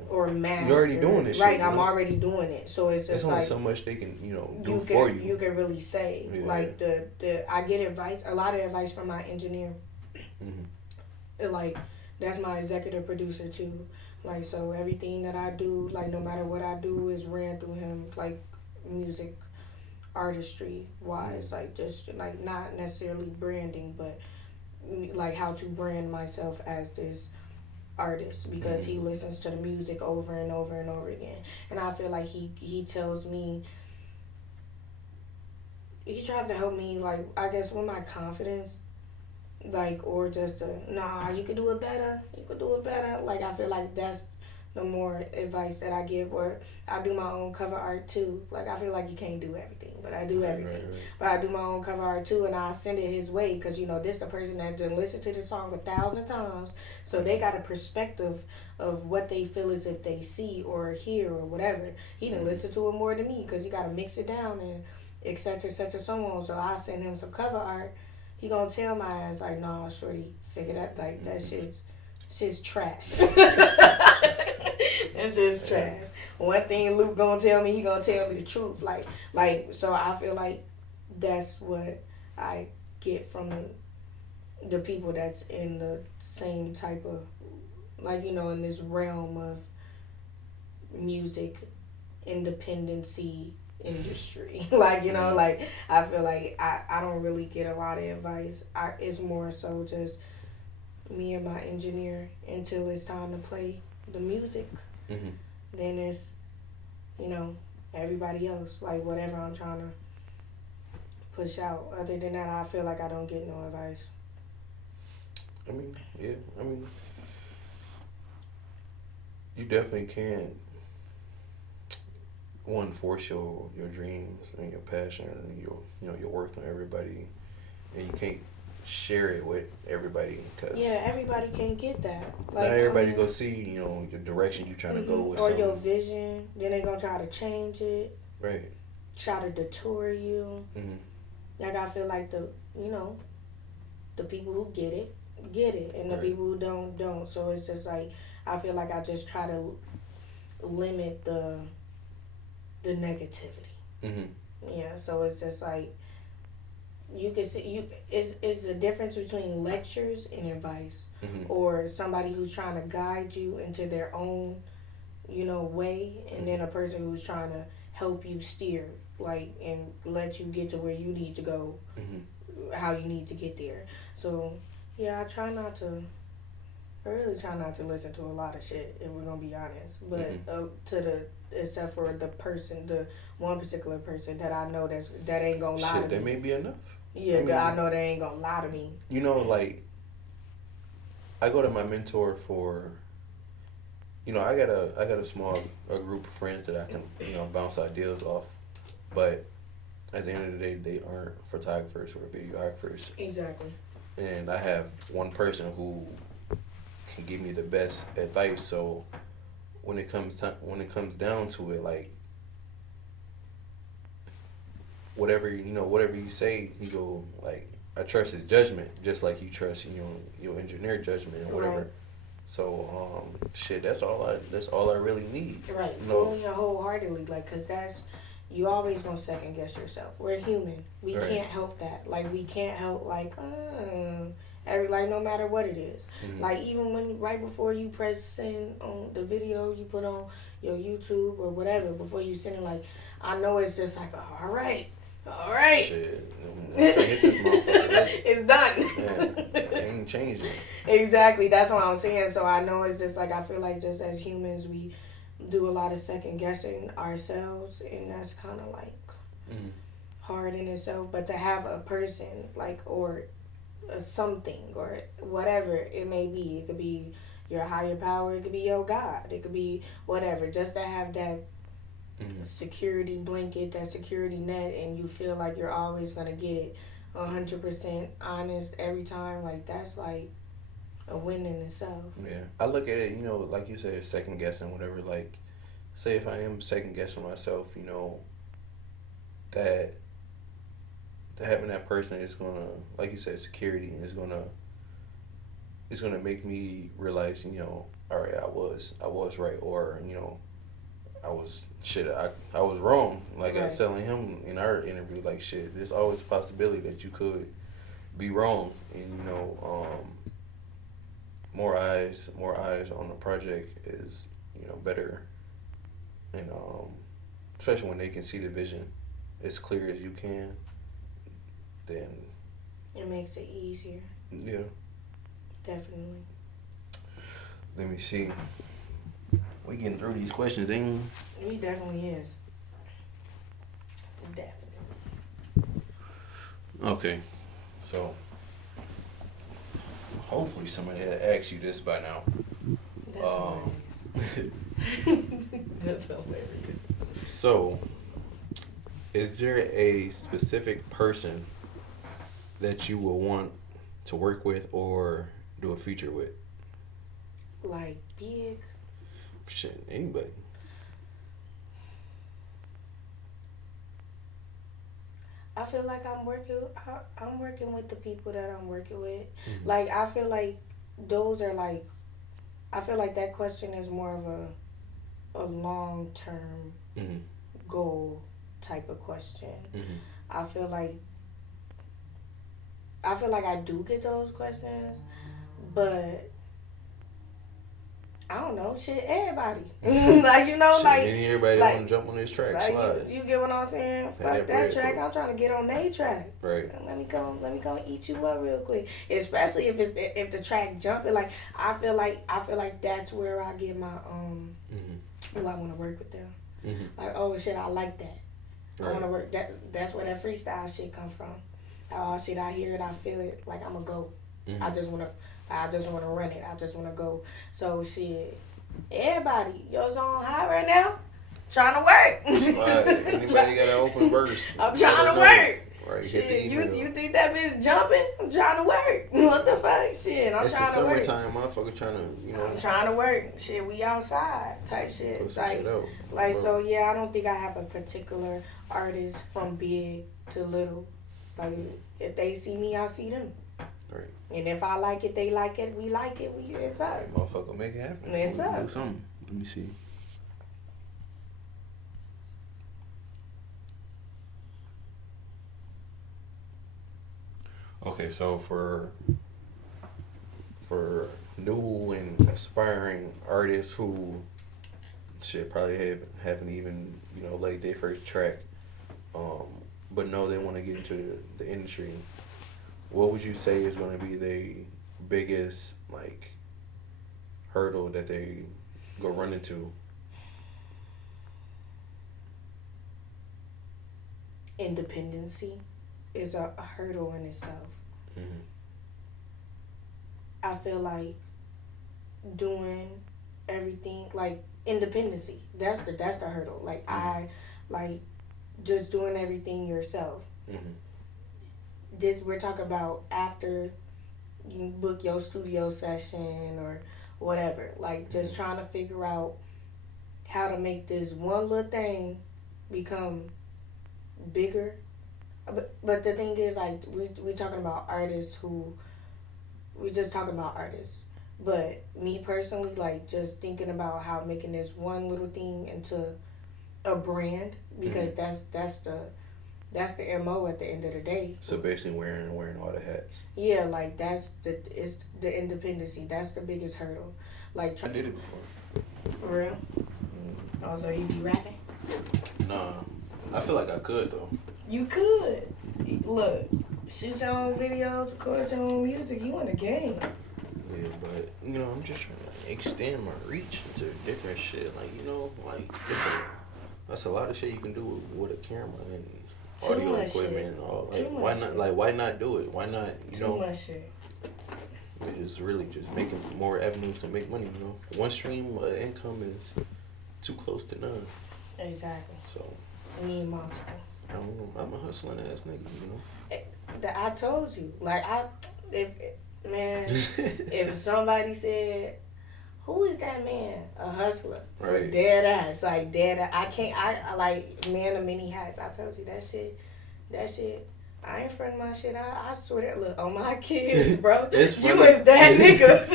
or mastered. You're already doing this right? shit, I'm already doing it. So it's just there's only like so much they can do for you. You can really say like the I get advice, a lot of advice from my engineer. Like that's my executive producer too. Like so everything that I do, like no matter what I do, is ran through him. Like music artistry wise, like just like not necessarily branding, but like how to brand myself as this artist because he listens to the music over and over and over again, and I feel like he tells me, he tries to help me, like I guess with my confidence, like or just nah, you could do it better, like I feel like that's the more advice that I give. Or I do my own cover art too. Like I feel like you can't do everything, but I do everything. Right. But I do my own cover art too, and I send it his way because this the person that done listened to this song 1,000 times, so they got a perspective of what they feel as if they see or hear or whatever. He done listen to it more than me because he got to mix it down and etc. so on. So I send him some cover art. He gonna tell my ass like, nah, shorty, figure that, like that shit's trash. It's just trash. One thing Luke gonna tell me, he gonna tell me the truth. Like so I feel like that's what I get from the people that's in the same type of, like, in this realm of music independency industry. Like, like I feel like I don't really get a lot of advice. It's more so just me and my engineer until it's time to play the music. Then it's everybody else, like whatever I'm trying to push out. Other than that, I feel like I don't get no advice. I mean, you definitely can't force your dreams and your passion and your work on everybody, and you can't share it with everybody because everybody can't get that. Like, not everybody go see your direction you trying to go with, or something. Your vision. Then they gonna try to change it. Right. Try to detour you. Like I feel like the people who get it, get it, and the Right. people who don't. So it's just like I feel like I just try to limit the negativity. Mhm. Yeah, so it's just like you can see you it's a difference between lectures and advice, Mhm. or somebody who's trying to guide you into their own way, and then Mhm. a person who's trying to help you steer, like, and let you get to where you need to go, Mhm. how you need to get there. So yeah, I really try not to listen to a lot of shit, if we're gonna be honest. But Mhm. to the except for the one particular person that I know that ain't gonna lie to Shit, that me. may be enough. I Yeah, that I mean, know they ain't gonna lie to me. like I go to my mentor for, I got a small a group of friends that I can bounce ideas off, but at the end of the day, they aren't photographers or videographers, Exactly. and I have one person who can give me the best advice. So when it comes down to it, like whatever you say, you go like I trust his judgment, just like you trust your engineer judgment and Right. whatever. So shit, that's all I really need. Right. You know, Fully and wholeheartedly, like, cause that's you always gonna second guess yourself. We're human. We right? can't help that. Like, we can't help, like, every, like, no matter what it is. Mm-hmm. Like, even when right before you press send on the video you put on your YouTube or whatever, before you send it, like, I know it's just like, all right, all right. Shit, once I hit this motherfucker, It's man, done. I ain't changing. Exactly. That's what I'm saying. So I know it's just like I feel like just as humans we do a lot of second guessing ourselves, and that's kind of like Mm-hmm. hard in itself. But to have a person like or a something or whatever it may be, it could be your higher power, it could be your God, it could be whatever. Just to have that Mm-hmm. security blanket, that security net, and you feel like you're always gonna get it 100% honest every time. Like that's like a win in itself. Yeah, I look at it, like you said, second guessing, whatever. Like, say if I am second guessing myself, that having that person is gonna, like you said, security is gonna make me realize, all right, I was right, or I was shit, I was wrong. Like I was Right. telling him in our interview, like shit, there's always a possibility that you could be wrong, and more eyes on the project is better, and especially when they can see the vision as clear as you can, then It makes it easier. yeah. Definitely. Let me see. We getting through these questions, ain't He definitely is. Definitely. we? Okay, so hopefully somebody had asked you this by now. That's Um, hilarious. That's hilarious. So, is there a specific person that you will want to work with or do a feature with? Like big. Shit, anybody. I feel like I'm working with the people that I'm working with. Mm-hmm. Like I feel like those are like I feel like that question is more of a long term Mm-hmm. goal type of question. Mm-hmm. I feel like I do get those questions, but I don't know, shit, everybody. Like Shit, like everybody that want to jump on this track, like slide. you get what I'm saying? Had Fuck that that bread track. for it. I'm trying to get on their track. Right. Let me go eat you up real quick. Especially if the track jumping. Like I feel like that's where I get my Mm-hmm. oh, I want to work with them. Mm-hmm. Like, oh shit, I like that. I want to Right. work that's where that freestyle shit comes from. Oh shit, I hear it, I feel it. Like I'm gonna go. Mm-hmm. I just wanna run it. I just wanna go. So shit, everybody, your zone high right now. Trying to work. Slide. Anybody got an open verse? I'm let trying us to know. work. Right. Shit, Hit the email. you think that bitch jumping? I'm trying to work. What the fuck? Shit, I'm It's the trying to work. summertime, motherfucker trying to, I'm trying to work. Shit, we outside type shit. put some Like, shit out. like Bro. so yeah, I don't think I have a particular artist from big to little. Like if they see me, I see them. Right. And if I like it, they like it, we like it, it's up. Right, motherfucker, make it happen. It's up. Do something. Let me see. Okay, so for new and aspiring artists who shit probably haven't even laid their first track, but know they want to get into the industry, what would you say is going to be the biggest like hurdle that they go run into? Independency is a hurdle in itself. Mm-hmm. I feel like doing everything like independency. That's the hurdle. Like I like just doing everything yourself. Mm-hmm. We're talking about after you book your studio session or whatever. Like just trying to figure out how to make this one little thing become bigger. But the thing is, like we talking about artists who we just talking about artists. But me personally, like just thinking about how making this one little thing into a brand, because that's the MO at the end of the day. So basically wearing all the hats. Yeah, like it's the independency. That's the biggest hurdle. Like I did it before. For real? Oh, so you be rapping? Nah, I feel like I could though. You could. Look, shoot your own videos, record your own music. You in the game. Yeah, but I'm just trying to extend my reach into different shit. Like like that's a lot of shit you can do with a camera and audio equipment and all. Like why not? Shit. Like why not do it? Why not? Too much shit. It's really just making more avenues to make money. One stream of income is too close to none. Exactly. So we need multiple. I don't know. I'm a hustling ass nigga. That I told you. Like if somebody said, who is that man? A hustler. For right. Dead ass. Like dead ass. I like man of many hats. I told you that shit. I ain't fronting my shit. I swear, look, on my kids, bro. It's funny. You is that nigga.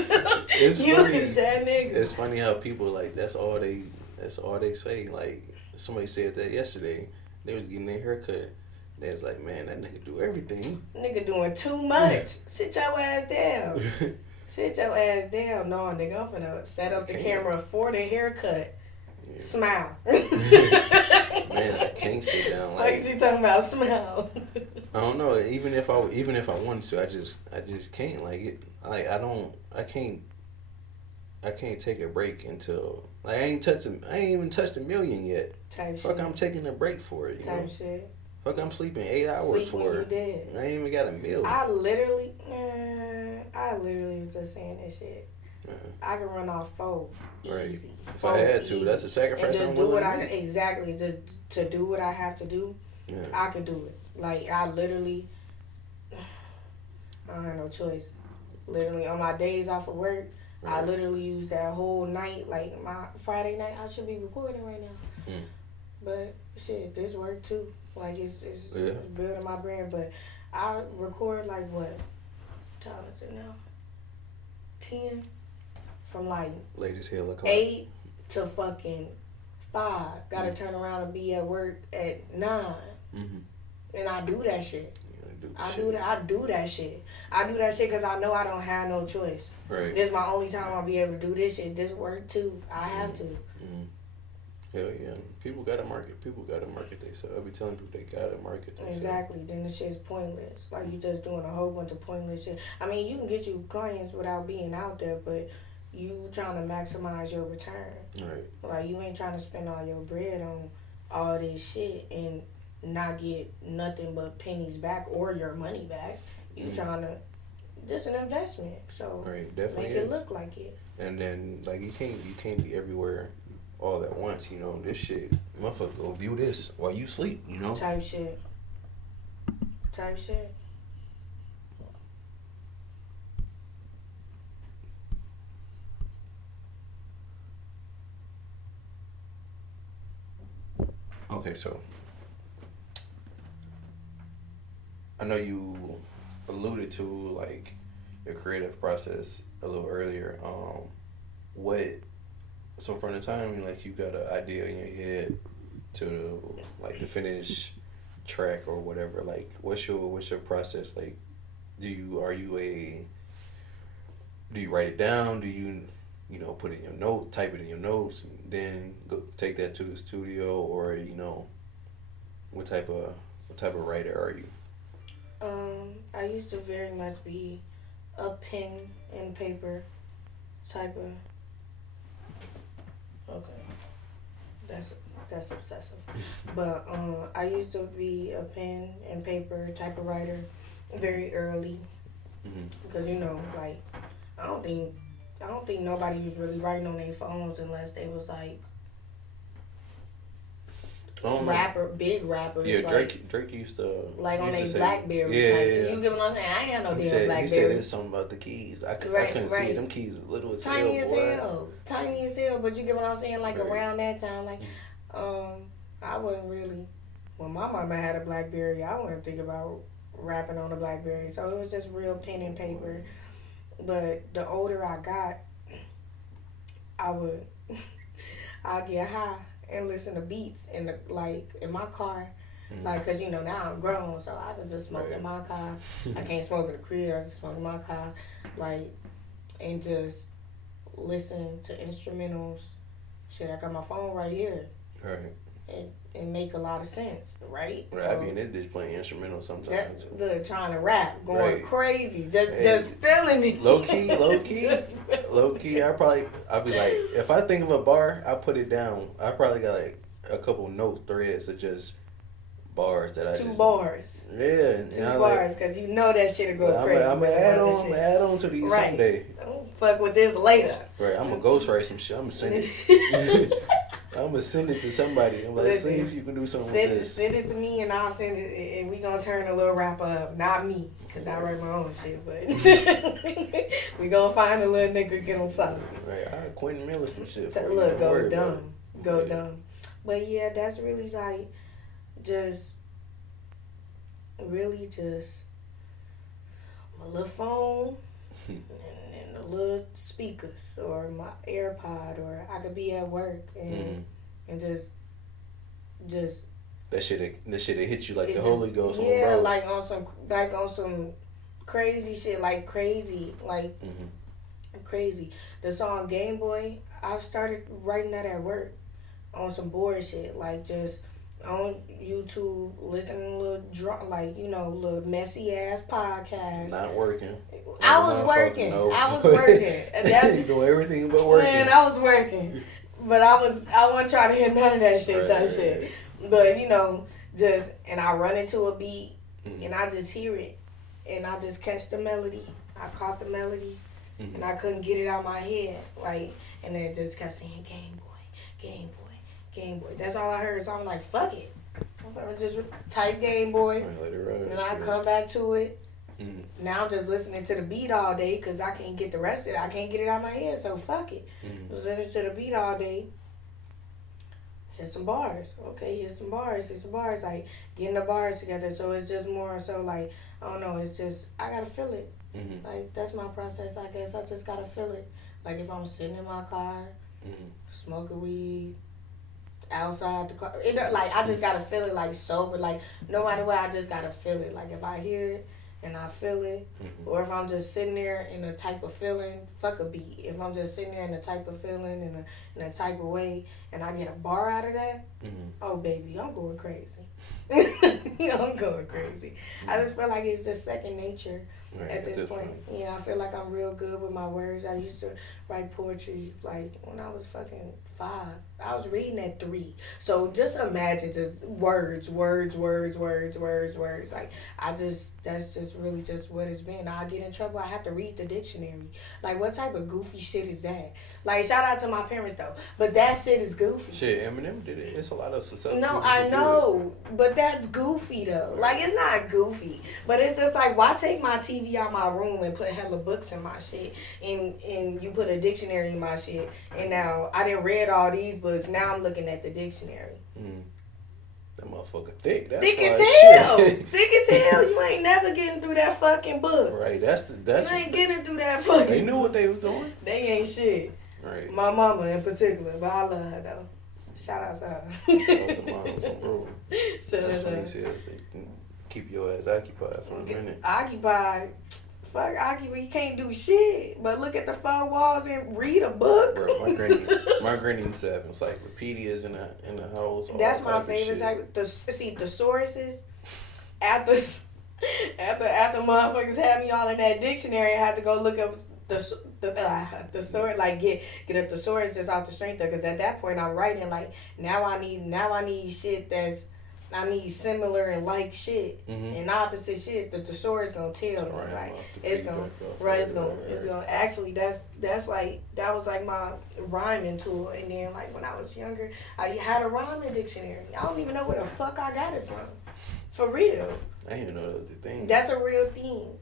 You funny. is that nigga. It's funny how people like that's all they say. Like somebody said that yesterday. They was getting their haircut. They was like, man, that nigga do everything. Nigga doing too much. Sit your ass down. Sit your ass down. No, nigga, I'm finna set up the camera for the haircut. Yeah. Smile. Man, I can't sit down. Like is he talking about smile? I don't know. Even if I wanted to, I just can't. I can't take a break until I ain't even touched a million yet. Type Fuck, shit. I'm taking a break for it. Type shit. Fuck, I'm sleeping 8 hours for it. I ain't even got a meal. I literally was just saying that shit. I can run off 4 right. Easy. If I had to, that's a sacrifice. And just do what exactly. Just to do what I have to do. Yeah. I could do it. Like I literally, I don't have no choice. Literally on my days off of work, right. I literally use that whole night. Like my Friday night, I should be recording right now. But shit, this work too. Like it's building my brand. But I record like what time is it now? 10 from like late as hell o'clock. 8 to fucking 5. Gotta turn around and be at work at 9. And I do that shit. I do that shit. I do that shit because I know I don't have no choice. Right. This is my only time I'll be able to do this shit. This work too. I have to. Hell yeah. People gotta market themselves. I be telling people they gotta market themselves. Exactly. Then the shit's pointless. Like you just doing a whole bunch of pointless shit. I mean, you can get you clients without being out there, but you trying to maximize your return. Right. Like you ain't trying to spend all your bread on all this shit and not get nothing but pennies back or your money back. You trying to, this an investment. So right, definitely make it look like it. And then like you can't be everywhere all at once. This shit, motherfucker, go view this while you sleep. Type shit. Okay, so I know you alluded to like your creative process a little earlier. What so from the time like you got an idea in your head to like the finished track or whatever, like what's your process like? Do you write it down? Do you put it in your note, type it in your notes, and then go take that to the studio, or what type of writer are you? I used to very much be a pen and paper type of. Okay, that's obsessive. But I used to be a pen and paper type of writer very early because like I don't think nobody was really writing on their phones unless they was like big rappers. Yeah, like, Drake used to like on used a to BlackBerry yeah, type. yeah. You get what I'm saying? I ain't had no He damn said BlackBerry. there's something about the keys. I couldn't see Right. it. Them keys was little as Tiny hell, as boy. hell. Tiny as hell. But you get what I'm saying? Like Right. around that time, like I wasn't really. When my mama had a BlackBerry, I wouldn't think about rapping on a BlackBerry. So it was just real pen and paper. But the older I got, I'd get high and listen to beats in my car. Like, cause now I'm grown, so I can just smoke in my car. I can't smoke in the crib. I just smoke in my car, like, and just listen to instrumentals. Shit, I got my phone right here. Right. And make a lot of sense, right? Right. So, I be in this bitch playing instrumental sometimes. Trying to rap, going Right. crazy, just feeling it. Low key. I'd be like, if I think of a bar, I put it down. I probably got like a couple note threads of just bars that I Two bars. Yeah, Two bars, because that shit'll go crazy. I'm gonna add on to these someday. Don't fuck with this later. Right, I'm gonna ghostwrite some shit. I'm gonna send it. I'm gonna send it to somebody. I'm like, see if you can do something with this. Send it to me and I'll send it, and we gonna turn a little rapper up. Not me, because I write my own shit, but we gonna find a little nigga get on saucy. Right, Quentin Miller some shit. Look, go dumb. But yeah, that's really like, really just my little phone and the little speakers or my AirPod, or I could be at work and just that shit that hit you like the Holy Ghost. Yeah, like on some crazy shit, like crazy. The song Game Boy, I started writing that at work on some bored shit, like just on YouTube, listening to little messy ass podcasts. Not working. I was working. You know everything but working. Man, I was working, but I wasn't trying to hear none of that shit shit. But and I run into a beat and I just hear it and I just catch the melody. I caught the melody and I couldn't get it out my head, and then just kept saying Game Boy, Game Boy. Game Boy. That's all I heard. So I'm like, fuck it. I just type Game Boy. And I come back to it. Now I'm just listening to the beat all day because I can't get the rest of it. I can't get it out of my head. So fuck it. Listening to the beat all day. Hit some bars. Okay, hit some bars. Like getting the bars together. So it's just more so like, I don't know. It's just, I got to feel it. Like that's my process, I guess. I just got to feel it. Like if I'm sitting in my car, smoking weed, outside the car, I just gotta feel it, like sober, like no matter what, I just gotta feel it. Like if I hear it and I feel it, or if I'm just sitting there in a type of feeling, fuck a beat. If I'm just sitting there in a type of feeling, in a type of way, and I get a bar out of that, oh baby, I'm going crazy. I'm going crazy. I just feel like it's just second nature. Right, at this point. Yeah, I feel like I'm real good with my words. I used to write poetry like when I was fucking 5. I was reading at 3. So just imagine just words. Like that's just really just what it's been. I get in trouble, I have to read the dictionary. Like what type of goofy shit is that? Like shout out to my parents though, but that shit is goofy. Shit, Eminem did it. It's a lot of successful. No, I know, but that's goofy though. Like it's not goofy, but it's just like why take my TV out my room and put hella books in my shit, and you put a dictionary in my shit, and now I didn't read all these books. Now I'm looking at the dictionary. That motherfucker thick. That's Thick why as shit. hell. Thick as hell. You ain't never getting through that fucking book. Right. That's You ain't getting through that They fucking knew what they was doing. They ain't shit. Right. My mama in particular, but I love her though. Shout out to her. Shout out to moms, bro. So That's funny that's as hell. They can keep your ass occupied for a minute. Occupied. Fuck occupied. You can't do shit but look at the four walls and read a book. Bro, my granny used to have encyclopedias in the house. That's my favorite type. See, thesauruses. After motherfuckers had me all in that dictionary, I had to go look up the sword, like get a thesaurus just off the strength of, because at that point I'm writing like now I need shit I need similar and like shit and opposite shit. The thesaurus gonna tell me like it's gonna actually that's like that was like my rhyming tool. And then like when I was younger I had a rhyming dictionary. I don't even know where the fuck I got it from, for real. I didn't even know that was a thing. That's a real thing.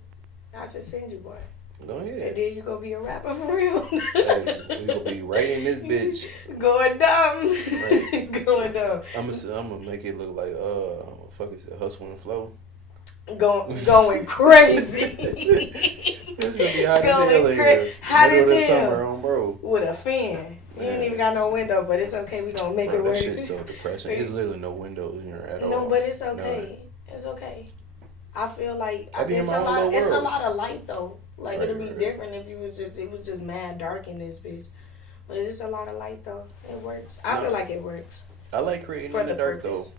I should send you one. Go ahead. And then you gonna be a rapper for real. Hey, we gonna be right in this bitch. Going dumb. Right. Going dumb. I'm gonna make it look like what the fuck is it, Hustle and Flow. Going crazy. It's gonna be hot as hell in here. Hot as hell. Summer on, bro. With a fan. You ain't even got no window, but it's okay. We gonna make it work. That shit's so depressing. There's literally no windows in here at all. No, but it's okay. No. It's okay. I feel like it's a lot of light though. Like it'll be different if it was just mad dark in this bitch. But it's a lot of light though. It works. I feel like it works. I like creating in the dark though.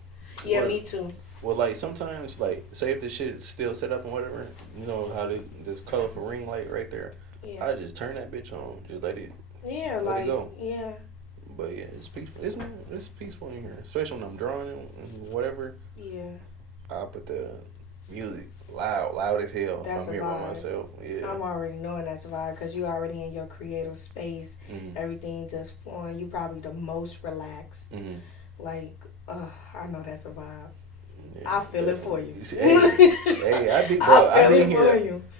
Yeah, me too. Well, like sometimes, like say if the shit's still set up and whatever, you know how this colorful ring light right there. Yeah. I just turn that bitch on, just let it. Yeah, let it go. Yeah. But yeah, it's peaceful. It's peaceful in here, especially when I'm drawing and whatever. Yeah. I put the music loud as hell. That's I'm here by myself. Yeah. I'm already knowing that's a vibe because you already in your creative space. Mm-hmm. Everything just flowing. You probably the most relaxed. Mm-hmm. Like, I know that's a vibe. Yeah, I feel it for you. Hey,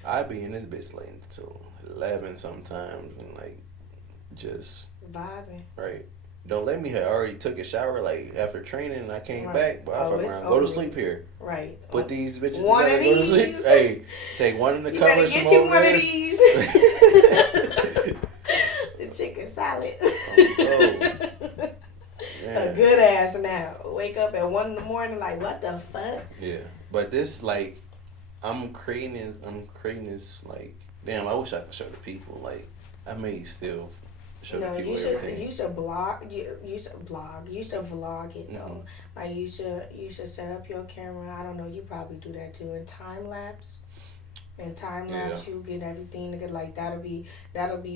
I be in this bitch late until 11 sometimes and like just vibing. Right. Don't let me have already took a shower like after training and I came back, but I fuck around. Go to sleep here. Right. Put these bitches one together, of go these. to sleep. Hey, take one in the covers. You better get you one of these. The chicken salad. A good ass now. Wake up at 1 a.m. like what the fuck? Yeah. But this like I'm creating this like damn, I wish I could show the people. Like I may still show the people everything. You should vlog it though. Like you should set up your camera. I don't know, you probably do that too. In time lapse. You get everything together. Like that'll be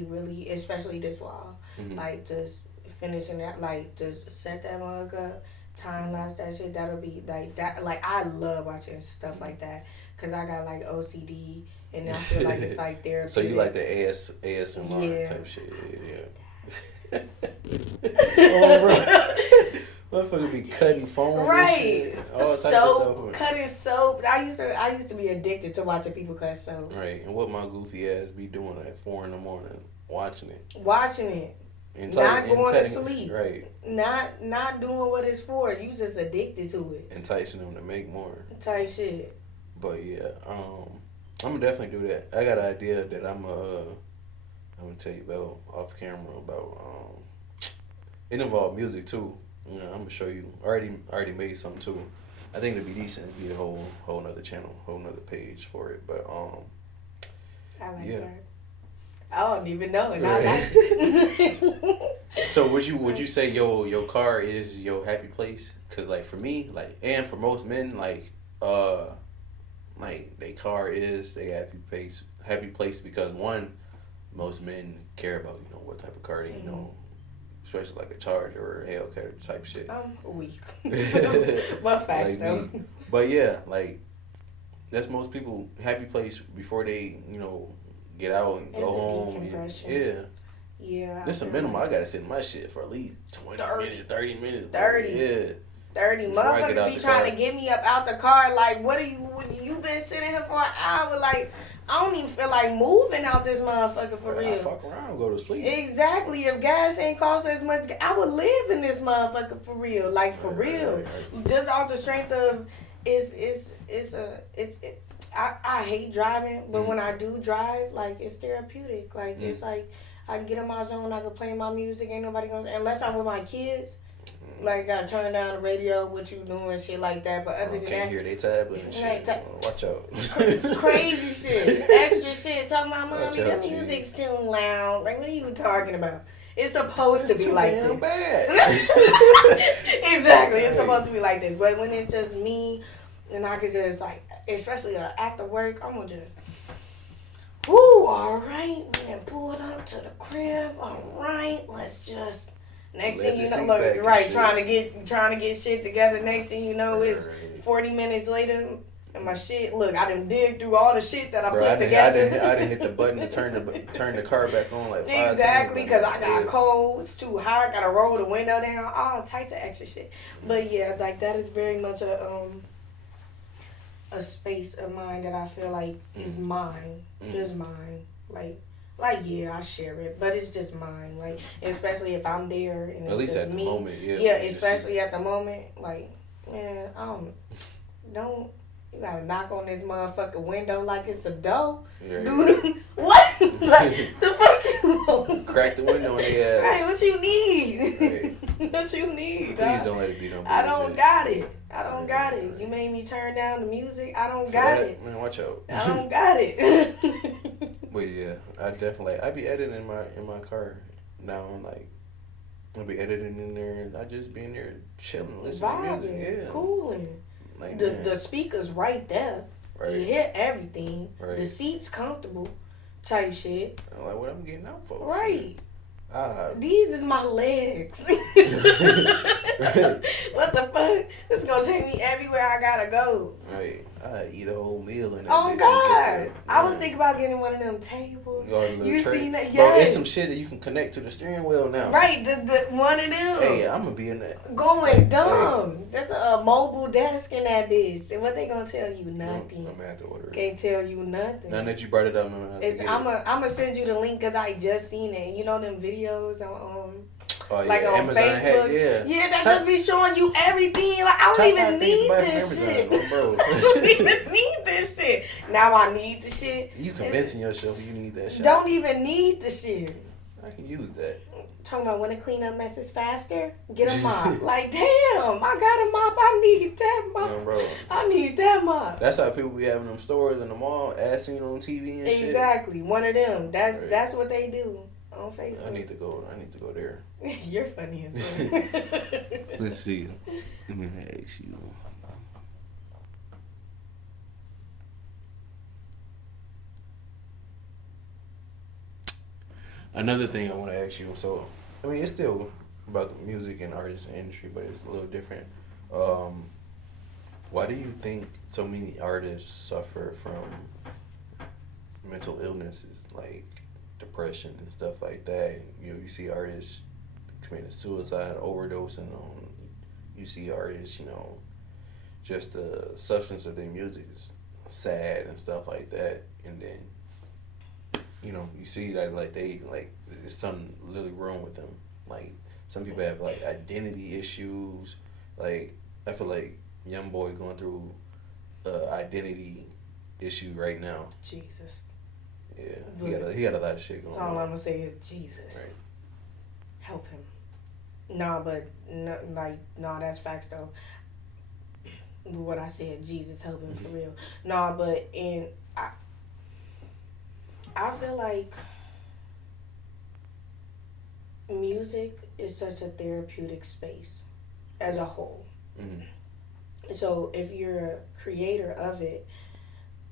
really, especially this wall. Mm-hmm. Like just finishing that, like just set that mug up, time lapse that shit. That'll be like that. Like I love watching stuff like that because I got like OCD and I feel like it's like therapy. So you like the ASMR type shit? Yeah. Oh, bro. Motherfucker be cutting foam. Right. And all type of stuff. Cutting soap. I used to be addicted to watching people cut soap. Right. And what my goofy ass be doing at 4 a.m, watching it. Not going to sleep. Right. Not doing what it's for. You just addicted to it. Enticing them to make more. Type shit. But yeah, I'm gonna definitely do that. I got an idea that I'm gonna tell you about off camera about it involved music too. You know, I'm gonna show you. Already made something too. I think it'd be decent. It'd be a whole nother channel, whole nother page for it. But I like that. I don't even know, and right. I like it. So would you say your car is your happy place? Cause like for me, like and for most men, like their car is their happy place because one, most men care about what type of car they especially like a Charger or a Hellcat type shit. I'm weak, but facts like though. Me. But yeah, like that's most people happy place before they get out and go home. Yeah. This a minimum. I gotta sit in my shit for at least 30 minutes. 30. Yeah. 30 motherfuckers be trying to get me up out the car. Like, what you been sitting here for an hour? Like, I don't even feel like moving out this motherfucker for I real. fuck around, go to sleep. Exactly. If gas ain't cost as much, I would live in this motherfucker for real. Like for real. Right. Just off the strength of I hate driving, but when I do drive, like it's therapeutic. Like it's like I can get in my zone, I can play my music, ain't nobody gonna unless I'm with my kids. Like gotta turn down the radio, what you doing, shit like that. But other than can't that, hear they tablet and shit. Watch out. Crazy shit, extra shit. Talking about mommy, the G. music's too loud. Like what are you talking about? It's supposed to be like this. Bad. Exactly, it's supposed to be like this. But when it's just me, and I can just like, especially after work, I'm gonna just. Woo, alright, we done pulled up to the crib, alright, let's just next thing you know, look, right, trying to get shit together, next thing you know it's 40 minutes later and my shit, look, I done dig through all the shit that I put together. I didn't hit the button to turn the car back on like 5 times. Exactly, because I got cold, it's too hot, gotta roll the window down, all types of extra shit. But yeah, like that is very much a space of mine that I feel like is mine, just mine. Like yeah, I share it, but it's just mine. Like especially if I'm there and it's at least just at the me. moment, yeah, especially at the moment. Like man, don't you gotta knock on this motherfucking window like it's a door. Yeah. Dude, what? Like the fuck? Crack the window in the ass. Right, what you need? Right. What you need? Please don't let it be no. I don't got it. I don't got it. You made me turn down the music. I don't got it. Man, watch out. I don't got it. But yeah, I definitely I be editing in my car now. I'm like, I'll be editing in there, and I just be in there chilling, listening to music, yeah, cooling. Like the speakers right there. Right. You hear everything. Right. The seats comfortable, type shit. I'm like, what I'm getting out for? Right. These is my legs. Right. What the fuck? It's gonna take me everywhere I gotta go. Right. I eat a whole meal in that. Oh God! I was thinking about getting one of them tables. You seen that? Yes. Bro, it's some shit that you can connect to the steering wheel now. Right. The one of them. Hey, I'm gonna be in that. Going dumb. Hey. There's a mobile desk in that bitch. And what they gonna tell you? Nothing. I'm gonna have to order it. Can't tell you nothing. Now that you brought it up, I'm gonna send you the link because I just seen it. You know them videos on like on Amazon Facebook. Yeah, that just be showing you everything. Like I don't even need this shit. Bro. I don't even need this shit. Now I need the shit. You convincing yourself you need that shit. Don't even need the shit. I can use that. Talking about when to clean up messes faster, get a mop. Like damn, I got a mop. I need that mop. No, bro. I need that mop. That's how people be having them stores in the mall, as seen on TV and shit. Exactly, one of them. That's what they do on Facebook. I need to go there. You're funny as well. Let's see. Let me ask you. Another thing I want to ask you. So, I mean, it's still about the music and artist industry, but it's a little different. Why do you think so many artists suffer from mental illnesses like depression and stuff like that? You see artists committing suicide, overdosing on. You see artists, just the substance of their music is sad and stuff like that, and then you see that there's something really wrong with them. Like some people have like identity issues. Like I feel like young boy going through identity issue right now. Jesus. Yeah, he got a lot of shit going on. All I'm gonna say is Jesus. Right. Help him. Nah, that's facts though. What I said, Jesus help him for real. I feel like music is such a therapeutic space as a whole. Mm-hmm. So if you're a creator of it,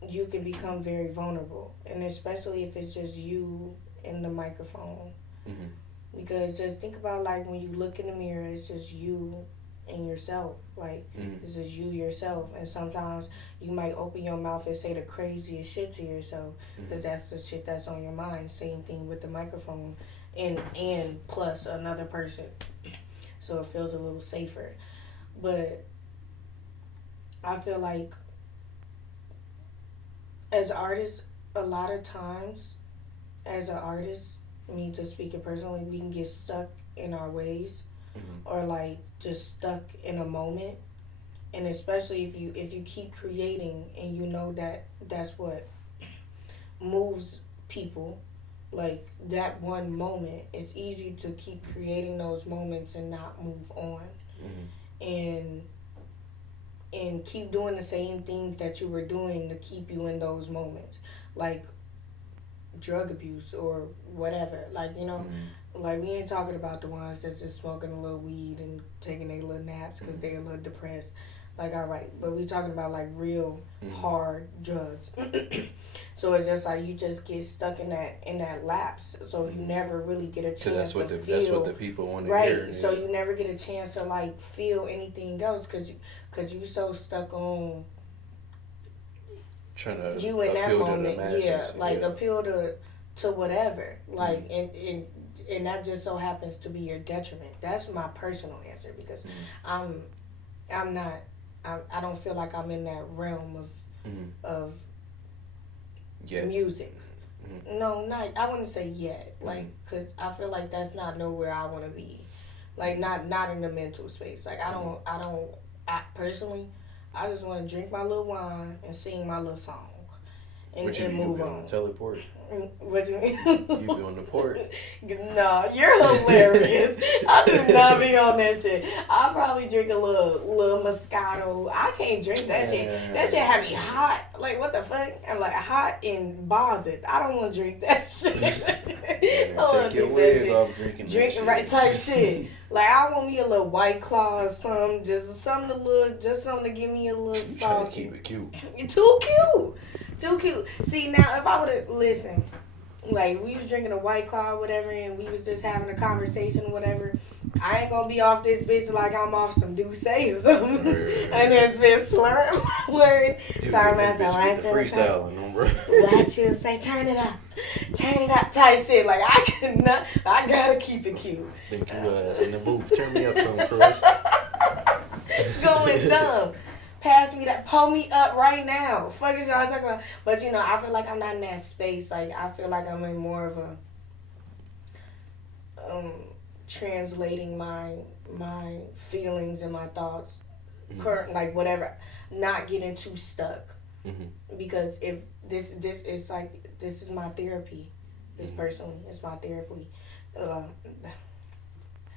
you can become very vulnerable, and especially if it's just you and the microphone. Mm-hmm. Because just think about like when you look in the mirror, it's just you and yourself. Like it's just you yourself, and sometimes you might open your mouth and say the craziest shit to yourself because that's the shit that's on your mind. Same thing with the microphone, and plus another person, so it feels a little safer. But I feel like as artists, a lot of times as an artist, me just speaking personally, we can get stuck in our ways Mm-hmm. or like just stuck in a moment. And especially if you keep creating and you know that that's what moves people, like that one moment, it's easy to keep creating those moments and not move on. Mm-hmm. And keep doing the same things that you were doing to keep you in those moments. Like drug abuse or whatever. Like, like we ain't talking about the ones that's just smoking a little weed and taking their little naps because they're a little depressed. Like, all right, but we talking about like real hard drugs. So it's just like you just get stuck in that lapse. So you never really get a chance So that's what to that's what feel. the people want to Right. hear. So you never get a chance to like feel anything else because you so stuck on trying to you in that appeal to the moment. masses. Yeah, like Yeah. appeal to whatever. Like and that just so happens to be your detriment. That's my personal answer because I'm not. I don't feel like I'm in that realm of Yeah. music. No, not. I wouldn't say yet. Like, cause I feel like that's not nowhere I want to be. Like, not in the mental space. Like, I don't. I personally, I just want to drink my little wine and sing my little song, and move be on. on the teleport. What you mean? You be on the port. No, you're hilarious. I do not be on that shit. I'll probably drink a little Moscato. I can't drink that shit. That shit have me hot. Like, what the fuck? I'm like hot and bothered. I don't want to drink that shit. I don't want Take to your drink that wig shit. off drinking Drink that right shit. type shit. Like, I want me a little White Claw or something. Just something to give me a little You trying to saucy. keep it cute. Too cute. Too cute. See, now, if I would have, listen, like, we was drinking a White Claw or whatever, and we was just having a conversation or whatever, I ain't gonna be off this bitch like I'm off some Douce or something. And it's been slurring my words. Sorry, man. Freestyling, no, bro. What you say? Turn it up, type shit. Like, I cannot, I gotta keep it cute. Think you in the booth. Turn me up some, Chris. Going dumb. Pass me that. Pull me up right now. Fuck is y'all talking about? But I feel like I'm not in that space. Like I feel like I'm in more of a translating my feelings and my thoughts, current like whatever, not getting too stuck. Because if this is like this is my therapy. This personally, it's my therapy.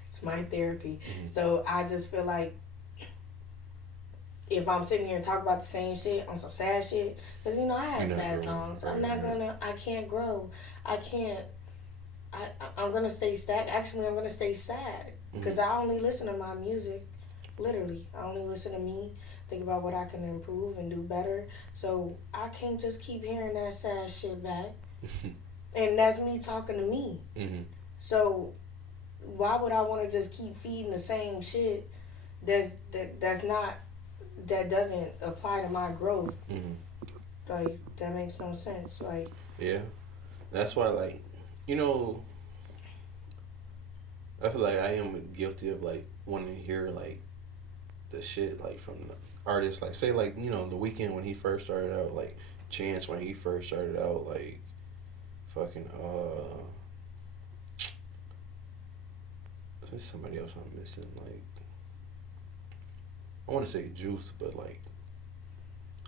It's my therapy. So I just feel like if I'm sitting here and talk about the same shit on some sad shit, because I have sad songs. I'm not gonna. I can't grow. I can't. I'm gonna stay sad. Actually, I'm gonna stay sad because I only listen to my music. Literally, I only listen to me. Think about what I can improve and do better. So I can't just keep hearing that sad shit back. And that's me talking to me. So why would I want to just keep feeding the same shit that's not that doesn't apply to my growth? Like that makes no sense. Like yeah, that's why like I feel like I am guilty of like wanting to hear like the shit like from the artists, like say like The Weeknd when he first started out, like Chance when he first started out, like fucking there's somebody else I'm missing, like I want to say Juice, but like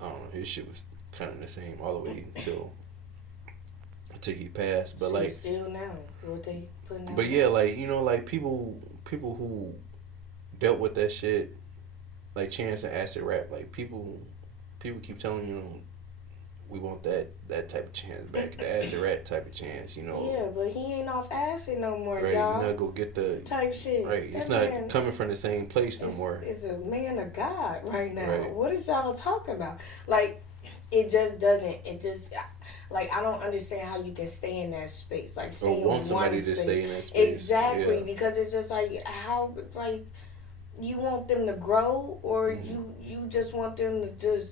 I don't know, his shit was kind of the same all the way until he passed. But like still now what they putting out. But yeah, like like people who dealt with that shit, like Chance and acid rap, like people keep telling we want that type of Chance back, the acid rap type of Chance, Yeah, but he ain't off acid no more, right, y'all. You not go get the type shit. Right, it's not coming from the same place no more. It's a man of God right now. Right. What is y'all talking about? Like, it just doesn't. It just like I don't understand how you can stay in that space. Like, stay in one space. Want somebody to stay in that space. Exactly, yeah. Because it's just like how like you want them to grow, or you just want them to just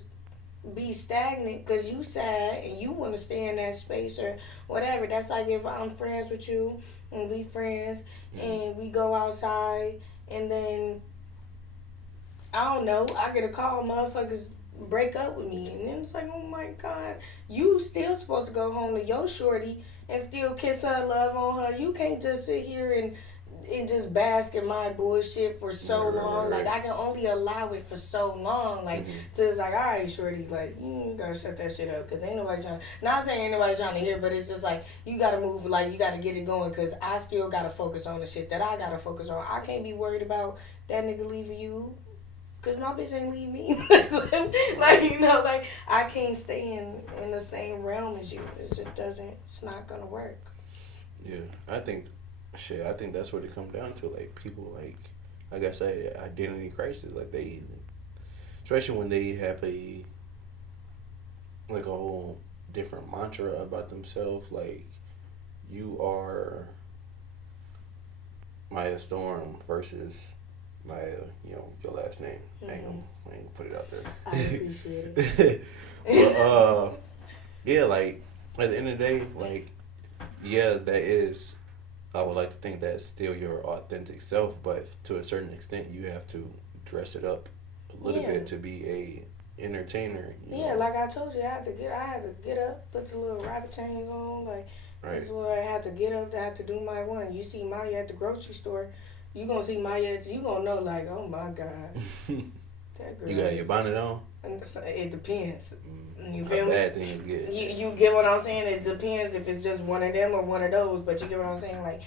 be stagnant because you sad and you want to stay in that space or whatever. That's like if I'm friends with you and we friends and we go outside and then I don't know, I get a call, motherfuckers break up with me. And then it's like, oh my God, you still supposed to go home to your shorty and still kiss her, love on her. You can't just sit here and just bask in my bullshit for so long. Like, I can only allow it for so long. Like, till it's like, all right, shorty, like, you gotta shut that shit up. Because ain't nobody trying, not saying ain't nobody trying to hear, but it's just like, you gotta move, like, you gotta get it going. Because I still gotta focus on the shit that I gotta focus on. I can't be worried about that nigga leaving you. Cause my bitch ain't leave me. Like, you know, like, I can't stay in the same realm as you. It just doesn't, it's not gonna work. Yeah, I think that's what it comes down to. Like people, like I said, identity crisis. Like they, especially when they have a whole different mantra about themselves. Like you are Myah Storm versus Myah, your last name. I ain't gonna put it out there. I appreciate it. But yeah, like at the end of the day, like yeah, that is. I would like to think that's still your authentic self, but to a certain extent, you have to dress it up a little bit to be a entertainer. Yeah, like I told you, I had to get up, put the little rabbit chains on, like right. this is where I had to get up, I had to do my one. You see Myah at the grocery store, you gonna see Myah, you gonna know like, oh my God, that girl. You got your bonnet on? It depends. You How feel me? bad things get. You get what I'm saying? It depends if it's just one of them or one of those, but you get what I'm saying? Like,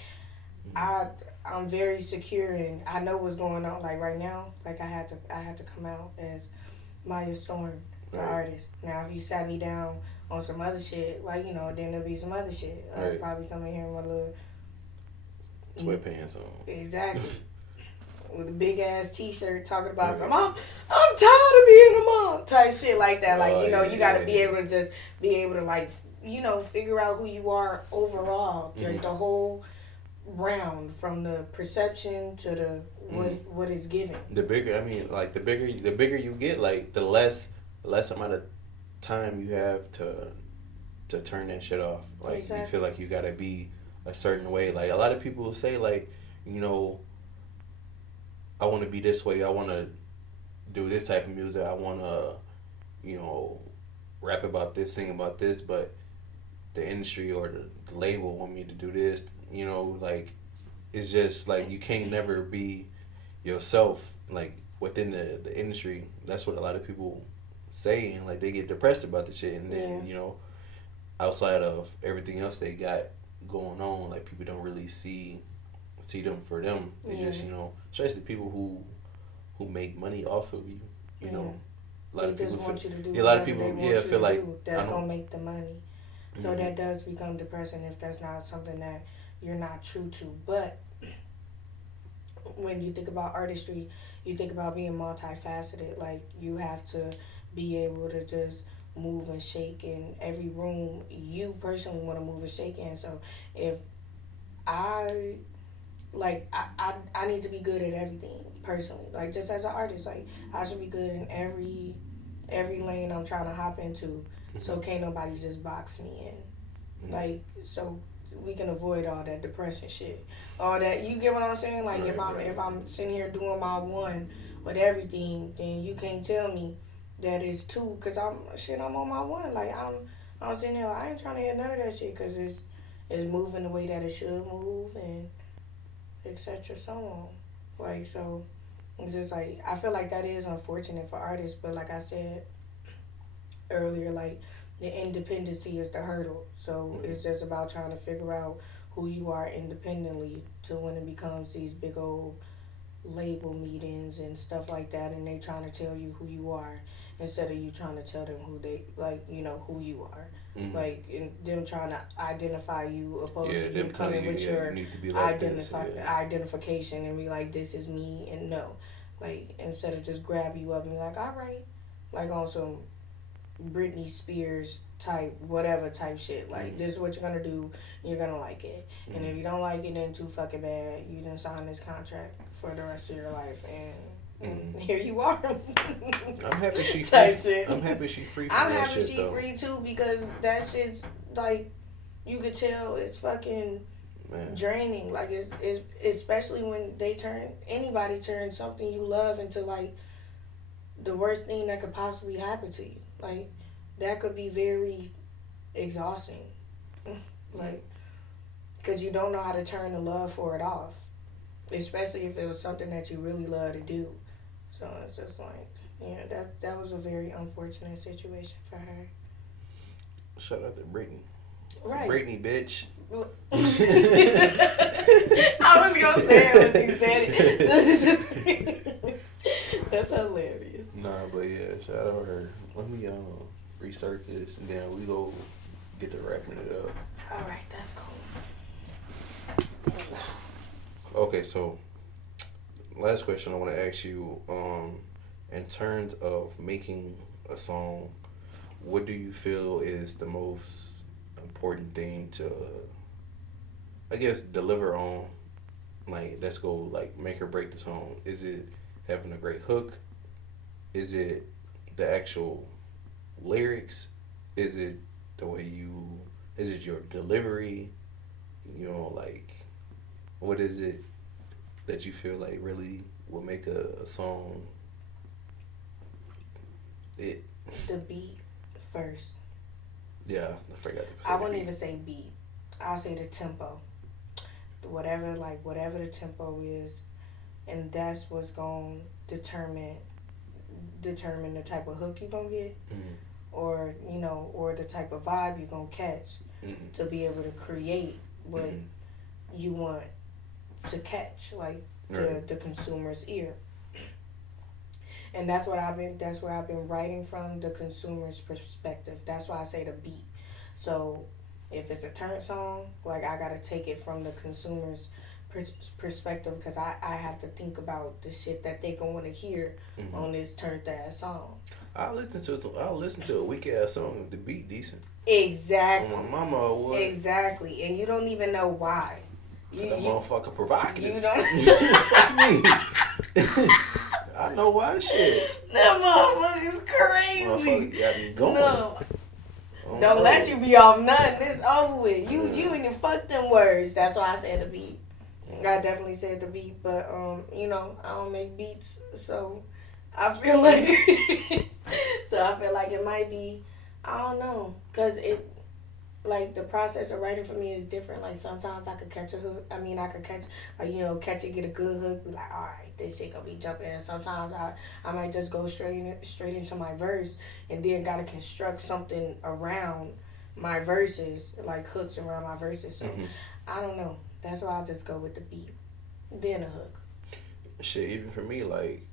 I'm very secure and I know what's going on. Like right now, like I had to come out as Myah Storm, the artist. Now if you sat me down on some other shit, like, then there'll be some other shit. I'll probably come in here in my little sweatpants on. Exactly. With a big ass T-shirt talking about something. I'm tired of being a mom type shit like that. Like, you gotta be able to just be able to like, figure out who you are overall. Like the whole round from the perception to the what is given. The bigger, I mean, like the bigger you get, like the less amount of time you have to turn that shit off. Like exactly. You feel like you gotta be a certain way. Like a lot of people say, like, I want to be this way. I want to do this type of music. I want to, rap about this, sing about this. But the industry or the label want me to do this. Like, it's just like you can't never be yourself. Like within the industry, that's what a lot of people say, and like they get depressed about the shit. And then outside of everything else they got going on, like people don't really see them for them. They just, especially people who make money off of you. A lot they of people just want you to do a lot of people feel like that's gonna make the money. So that does become depressing if that's not something that you're not true to. But when you think about artistry, you think about being multifaceted. Like you have to be able to just move and shake in every room you personally want to move and shake in. So if I need to be good at everything personally. Like just as an artist, like I should be good in every lane I'm trying to hop into. So can't nobody just box me in. Like so we can avoid all that depression shit. All that, you get what I'm saying? Like if I'm sitting here doing my one with everything, then you can't tell me that it's two, cause I'm on my one. Like I'm sitting there like, I ain't trying to hear none of that shit, cause it's moving the way that it should move and etc. so on. Like, so it's just like I feel like that is unfortunate for artists, but like I said earlier, like the independency is the hurdle. So it's just about trying to figure out who you are independently to when it becomes these big old label meetings and stuff like that, and they trying to tell you who you are instead of you trying to tell them who they who you are. Like and them trying to identify you opposed to you coming with your like identification and be like, this is me, and no, like instead of just grab you up and be like, all right, like on some Britney Spears type whatever type shit, like this is what you're gonna do, you're gonna like it, and if you don't like it, then too fucking bad, you didn't sign this contract for the rest of your life, and here you are. I'm happy she type free. Shit. I'm happy she free. I'm happy she free too, because that shit's like, you could tell it's fucking draining. Like it's especially when anybody turns something you love into like the worst thing that could possibly happen to you. Like, that could be very exhausting. Like, because you don't know how to turn the love for it off, especially if it was something that you really love to do. So it's just like, yeah, that was a very unfortunate situation for her. Shout out to Brittany. Right. Brittany, bitch. I was gonna say it when you said it. That's hilarious. Nah, but yeah, shout out her. Let me restart this and then we go get to wrapping it up. All right, that's cool. Okay, so last question I want to ask you. In terms of making a song, what do you feel is the most important thing to, I guess, deliver on? Like, let's go, like, make or break the song. Is it having a great hook? Is it the actual lyrics? Is it the way you, is it your delivery? You know, like, what is it that you feel like really will make a song it? The beat first. Yeah, I forgot to say I wouldn't even say beat. I'll say the tempo. Whatever the tempo is, and that's what's gonna determine the type of hook you're gonna get, or or the type of vibe you're gonna catch, to be able to create what you want to catch, like the consumer's ear. And that's where I've been writing from, the consumer's perspective. That's why I say the beat. So if it's a turn song, like, I gotta take it from the consumer's perspective, because I have to think about the shit that they gonna want to hear on this turned ass song. I'll listen to a weak ass song if the beat decent. Exactly. My mama would. Exactly, and you don't even know why. That motherfucker provocative. You don't. Fuck me. I know why shit. That motherfucker's crazy. Motherfucker got me going. No. Don't let you be off nothing. It's over with. You even fuck them words. That's why I said the beat. I definitely said the beat, but I don't make beats, so I feel like it might be, I don't know, cause like, the process of writing for me is different. Like, sometimes I could catch a hook. I could catch, catch it, get a good hook, be like, all right, this shit gonna be jumping. And sometimes I might just go straight into my verse, and then gotta construct something around my verses, like hooks around my verses. So I don't know. That's why I just go with the beat, then a hook. Shit, even for me, like,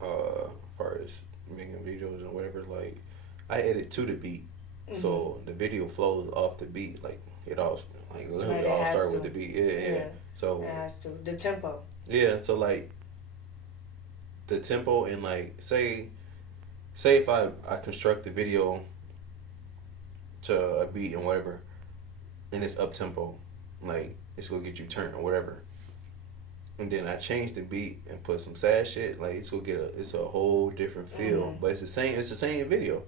as far as making videos and whatever, like, I edit to the beat. So the video flows off the beat, like, it all, like, literally all start with the beat. Yeah. So it has to. The tempo. Yeah, so, like, the tempo, and, like, say if I construct the video to a beat and whatever, and it's up tempo, like, it's gonna get you turned or whatever, and then I change the beat and put some sad shit, like, it's gonna get it's a whole different feel, but it's the same video.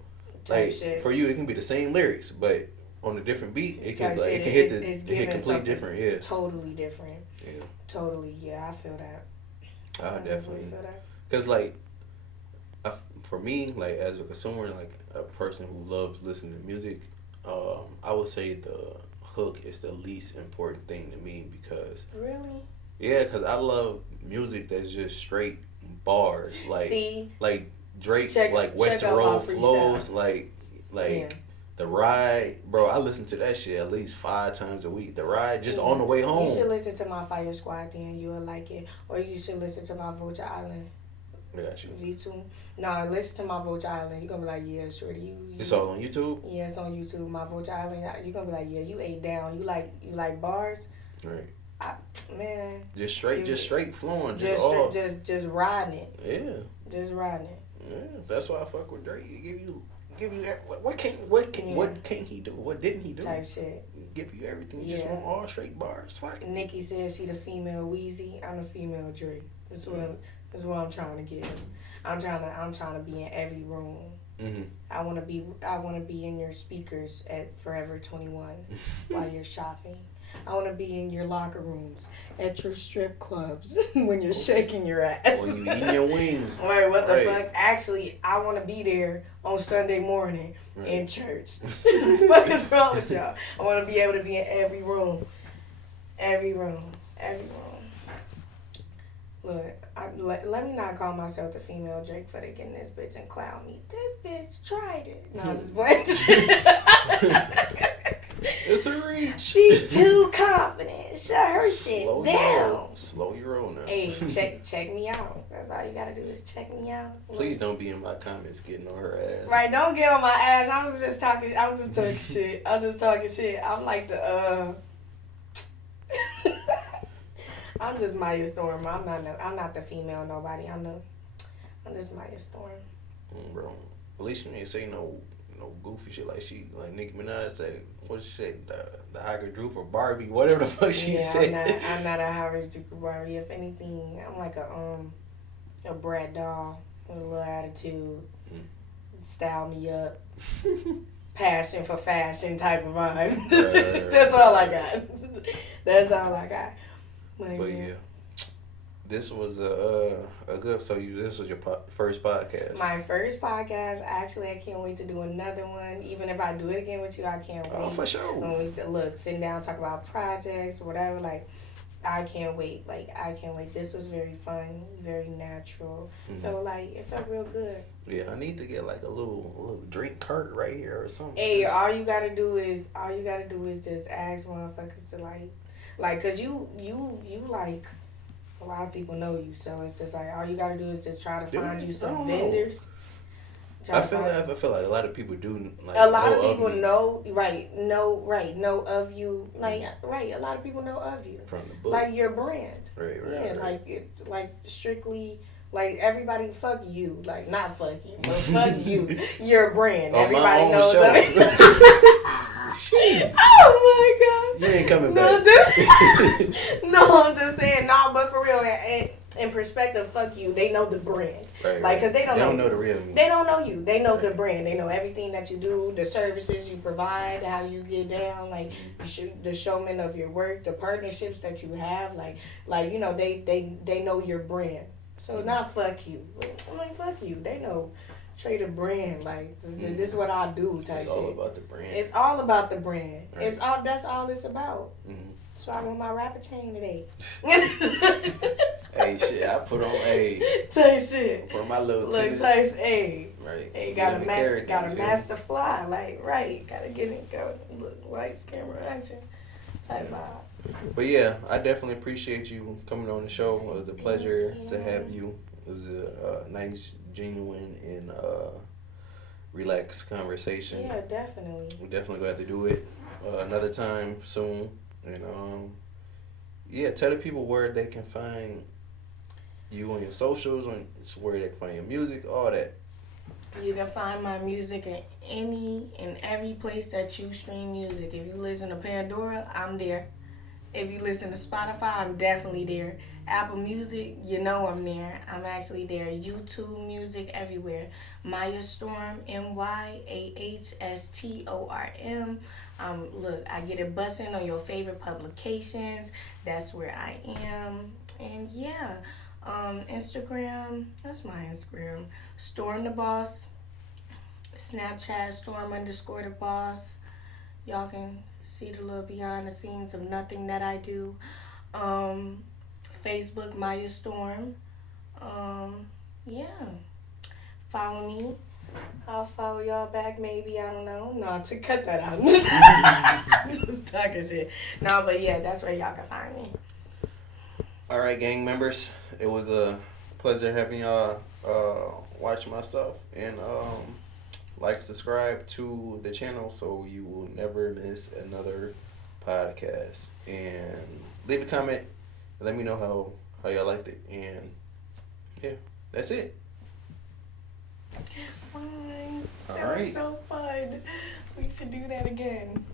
Like, for you, it can be the same lyrics, but on a different beat, it can hit completely different. Yeah, totally different. Yeah, totally. Yeah, I feel that. I definitely feel that. Cause, like, for me, like, as a consumer, like a person who loves listening to music, I would say the hook is the least important thing to me, because because I love music that's just straight bars, like Drake, Western Road flows, like The Ride, bro. I listen to that shit at least 5 times a week. The Ride, just on the way home. You should listen to my Fire Squad, then you'll like it. Or you should listen to my Vulture Island. I got you. V2. No, listen to my Vulture Island. You're gonna be like, yeah, shorty, you. It's all on YouTube? Yeah, it's on YouTube. My Vulture Island. You're gonna be like, yeah, you ate down. You like bars? Right. Man. Just straight flowing. Just riding it. Yeah. Just riding it. Yeah, that's why I fuck with Drake. Give you that. What can't he do? What didn't he do? Type shit. Give you everything. Yeah. Just want all straight bars. Fuck. Nikki says she the female Wheezy. I'm the female Drake. That's what I'm trying to get. I'm trying to be in every room. I want to be in your speakers at Forever 21 while you're shopping. I want to be in your locker rooms, at your strip clubs when you're shaking your ass. When you eating your wings. Wait, what the Right. fuck? Actually, I want to be there on Sunday morning Right. in church. What the fuck is wrong with y'all? I want to be able to be in every room. Every room. Every room. Look, let me not call myself the female Drake for they getting this bitch and clown me. This bitch tried it. No, I'm just playing. It's a reach. She's too confident. Shut her shit Slow down. Your roll. Slow your roll now. Hey, check me out. That's all you gotta do is check me out. Please don't be in my comments getting on her ass. Right, don't get on my ass. I'm just talking shit. I'm just talking shit. I'm like the I'm just Myah Storm. I'm not the female nobody. I'm just Myah Storm. Bro, at least you ain't say no goofy shit like Nicki Minaj said. What she say? The Hagrid drew for Barbie, whatever the fuck she said. I'm not a Hagrid drew for Barbie. If anything, I'm like a brat doll with a little attitude. Style me up. Passion for fashion type of vibe. That's all I got. That's all I got. But yeah, this was a good. So this was your first podcast. My first podcast. Actually, I can't wait to do another one. Even if I do it again with you, I can't wait. Oh, for sure. When we look, sitting down, talk about projects, whatever. Like, I can't wait. I can't wait. This was very fun, very natural. It felt real good. Yeah, I need to get like a little drink cart right here or something. Hey, all you gotta do is just ask motherfuckers to like, cause you like, a lot of people know you, so it's just like all you gotta do is just try to find you some vendors. I feel like a lot of people do. Like, a lot of people know of you. Like, a lot of people know of you. From the book. Like your brand. Right. Like strictly. Like, everybody, fuck you. Like, not fuck you, but fuck you. Your brand. Everybody knows of it. Oh, my God. You ain't coming back. No, I'm just saying. No, but for real, in perspective, fuck you. They know the brand. Right, like, because they don't know the real me. They don't know you. They know the brand. They know everything that you do, the services you provide, how you get down, like, the showman of your work, the partnerships that you have. Like you know, they know your brand. So it's not fuck you. I'm like, fuck you. They know Trea the brand. Like, this is what I do type shit. It's all about the brand. It's all about the brand. Right. That's all it's about. So I want my rapper chain today. Hey, shit, I put on Type shit. Put on my little tennis. Look, Type Right. Hey, gotta master fly. Like, right. Gotta get it. Go. Look, lights, camera, action. Type vibe. But yeah, I definitely appreciate you coming on the show. It was a pleasure to have you. It was a nice, genuine, and relaxed conversation. Yeah, definitely. We're definitely going to have to do it another time soon. And yeah, tell the people where they can find you on your socials, where they can find your music, all that. You can find my music in any and every place that you stream music. If you listen to Pandora, I'm there. If you listen to Spotify, I'm definitely there. Apple Music, you know I'm there. I'm actually there. YouTube Music, everywhere. Myah Storm, MYAHSTORM. Look, I get it busting on your favorite publications. That's where I am. And yeah, Instagram, that's my Instagram. Stormdaboss. Snapchat, Storm_the_boss. Y'all can see the little behind the scenes of nothing that I do. Facebook, Myah Storm. Yeah. Follow me. I'll follow y'all back maybe. I don't know. No, to cut that out. Just talking shit. No, but yeah, that's where y'all can find me. All right, gang members. It was a pleasure having y'all watch my stuff. And like, subscribe to the channel so you will never miss another podcast. And leave a comment and let me know how y'all liked it. And yeah, that's it. Fine. All That right. was so fun. We should do that again.